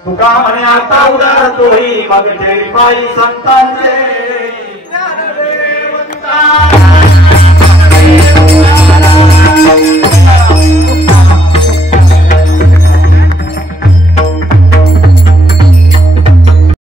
तुका म्हणे आता उदार तोही मग ठेवी पायी संतांचे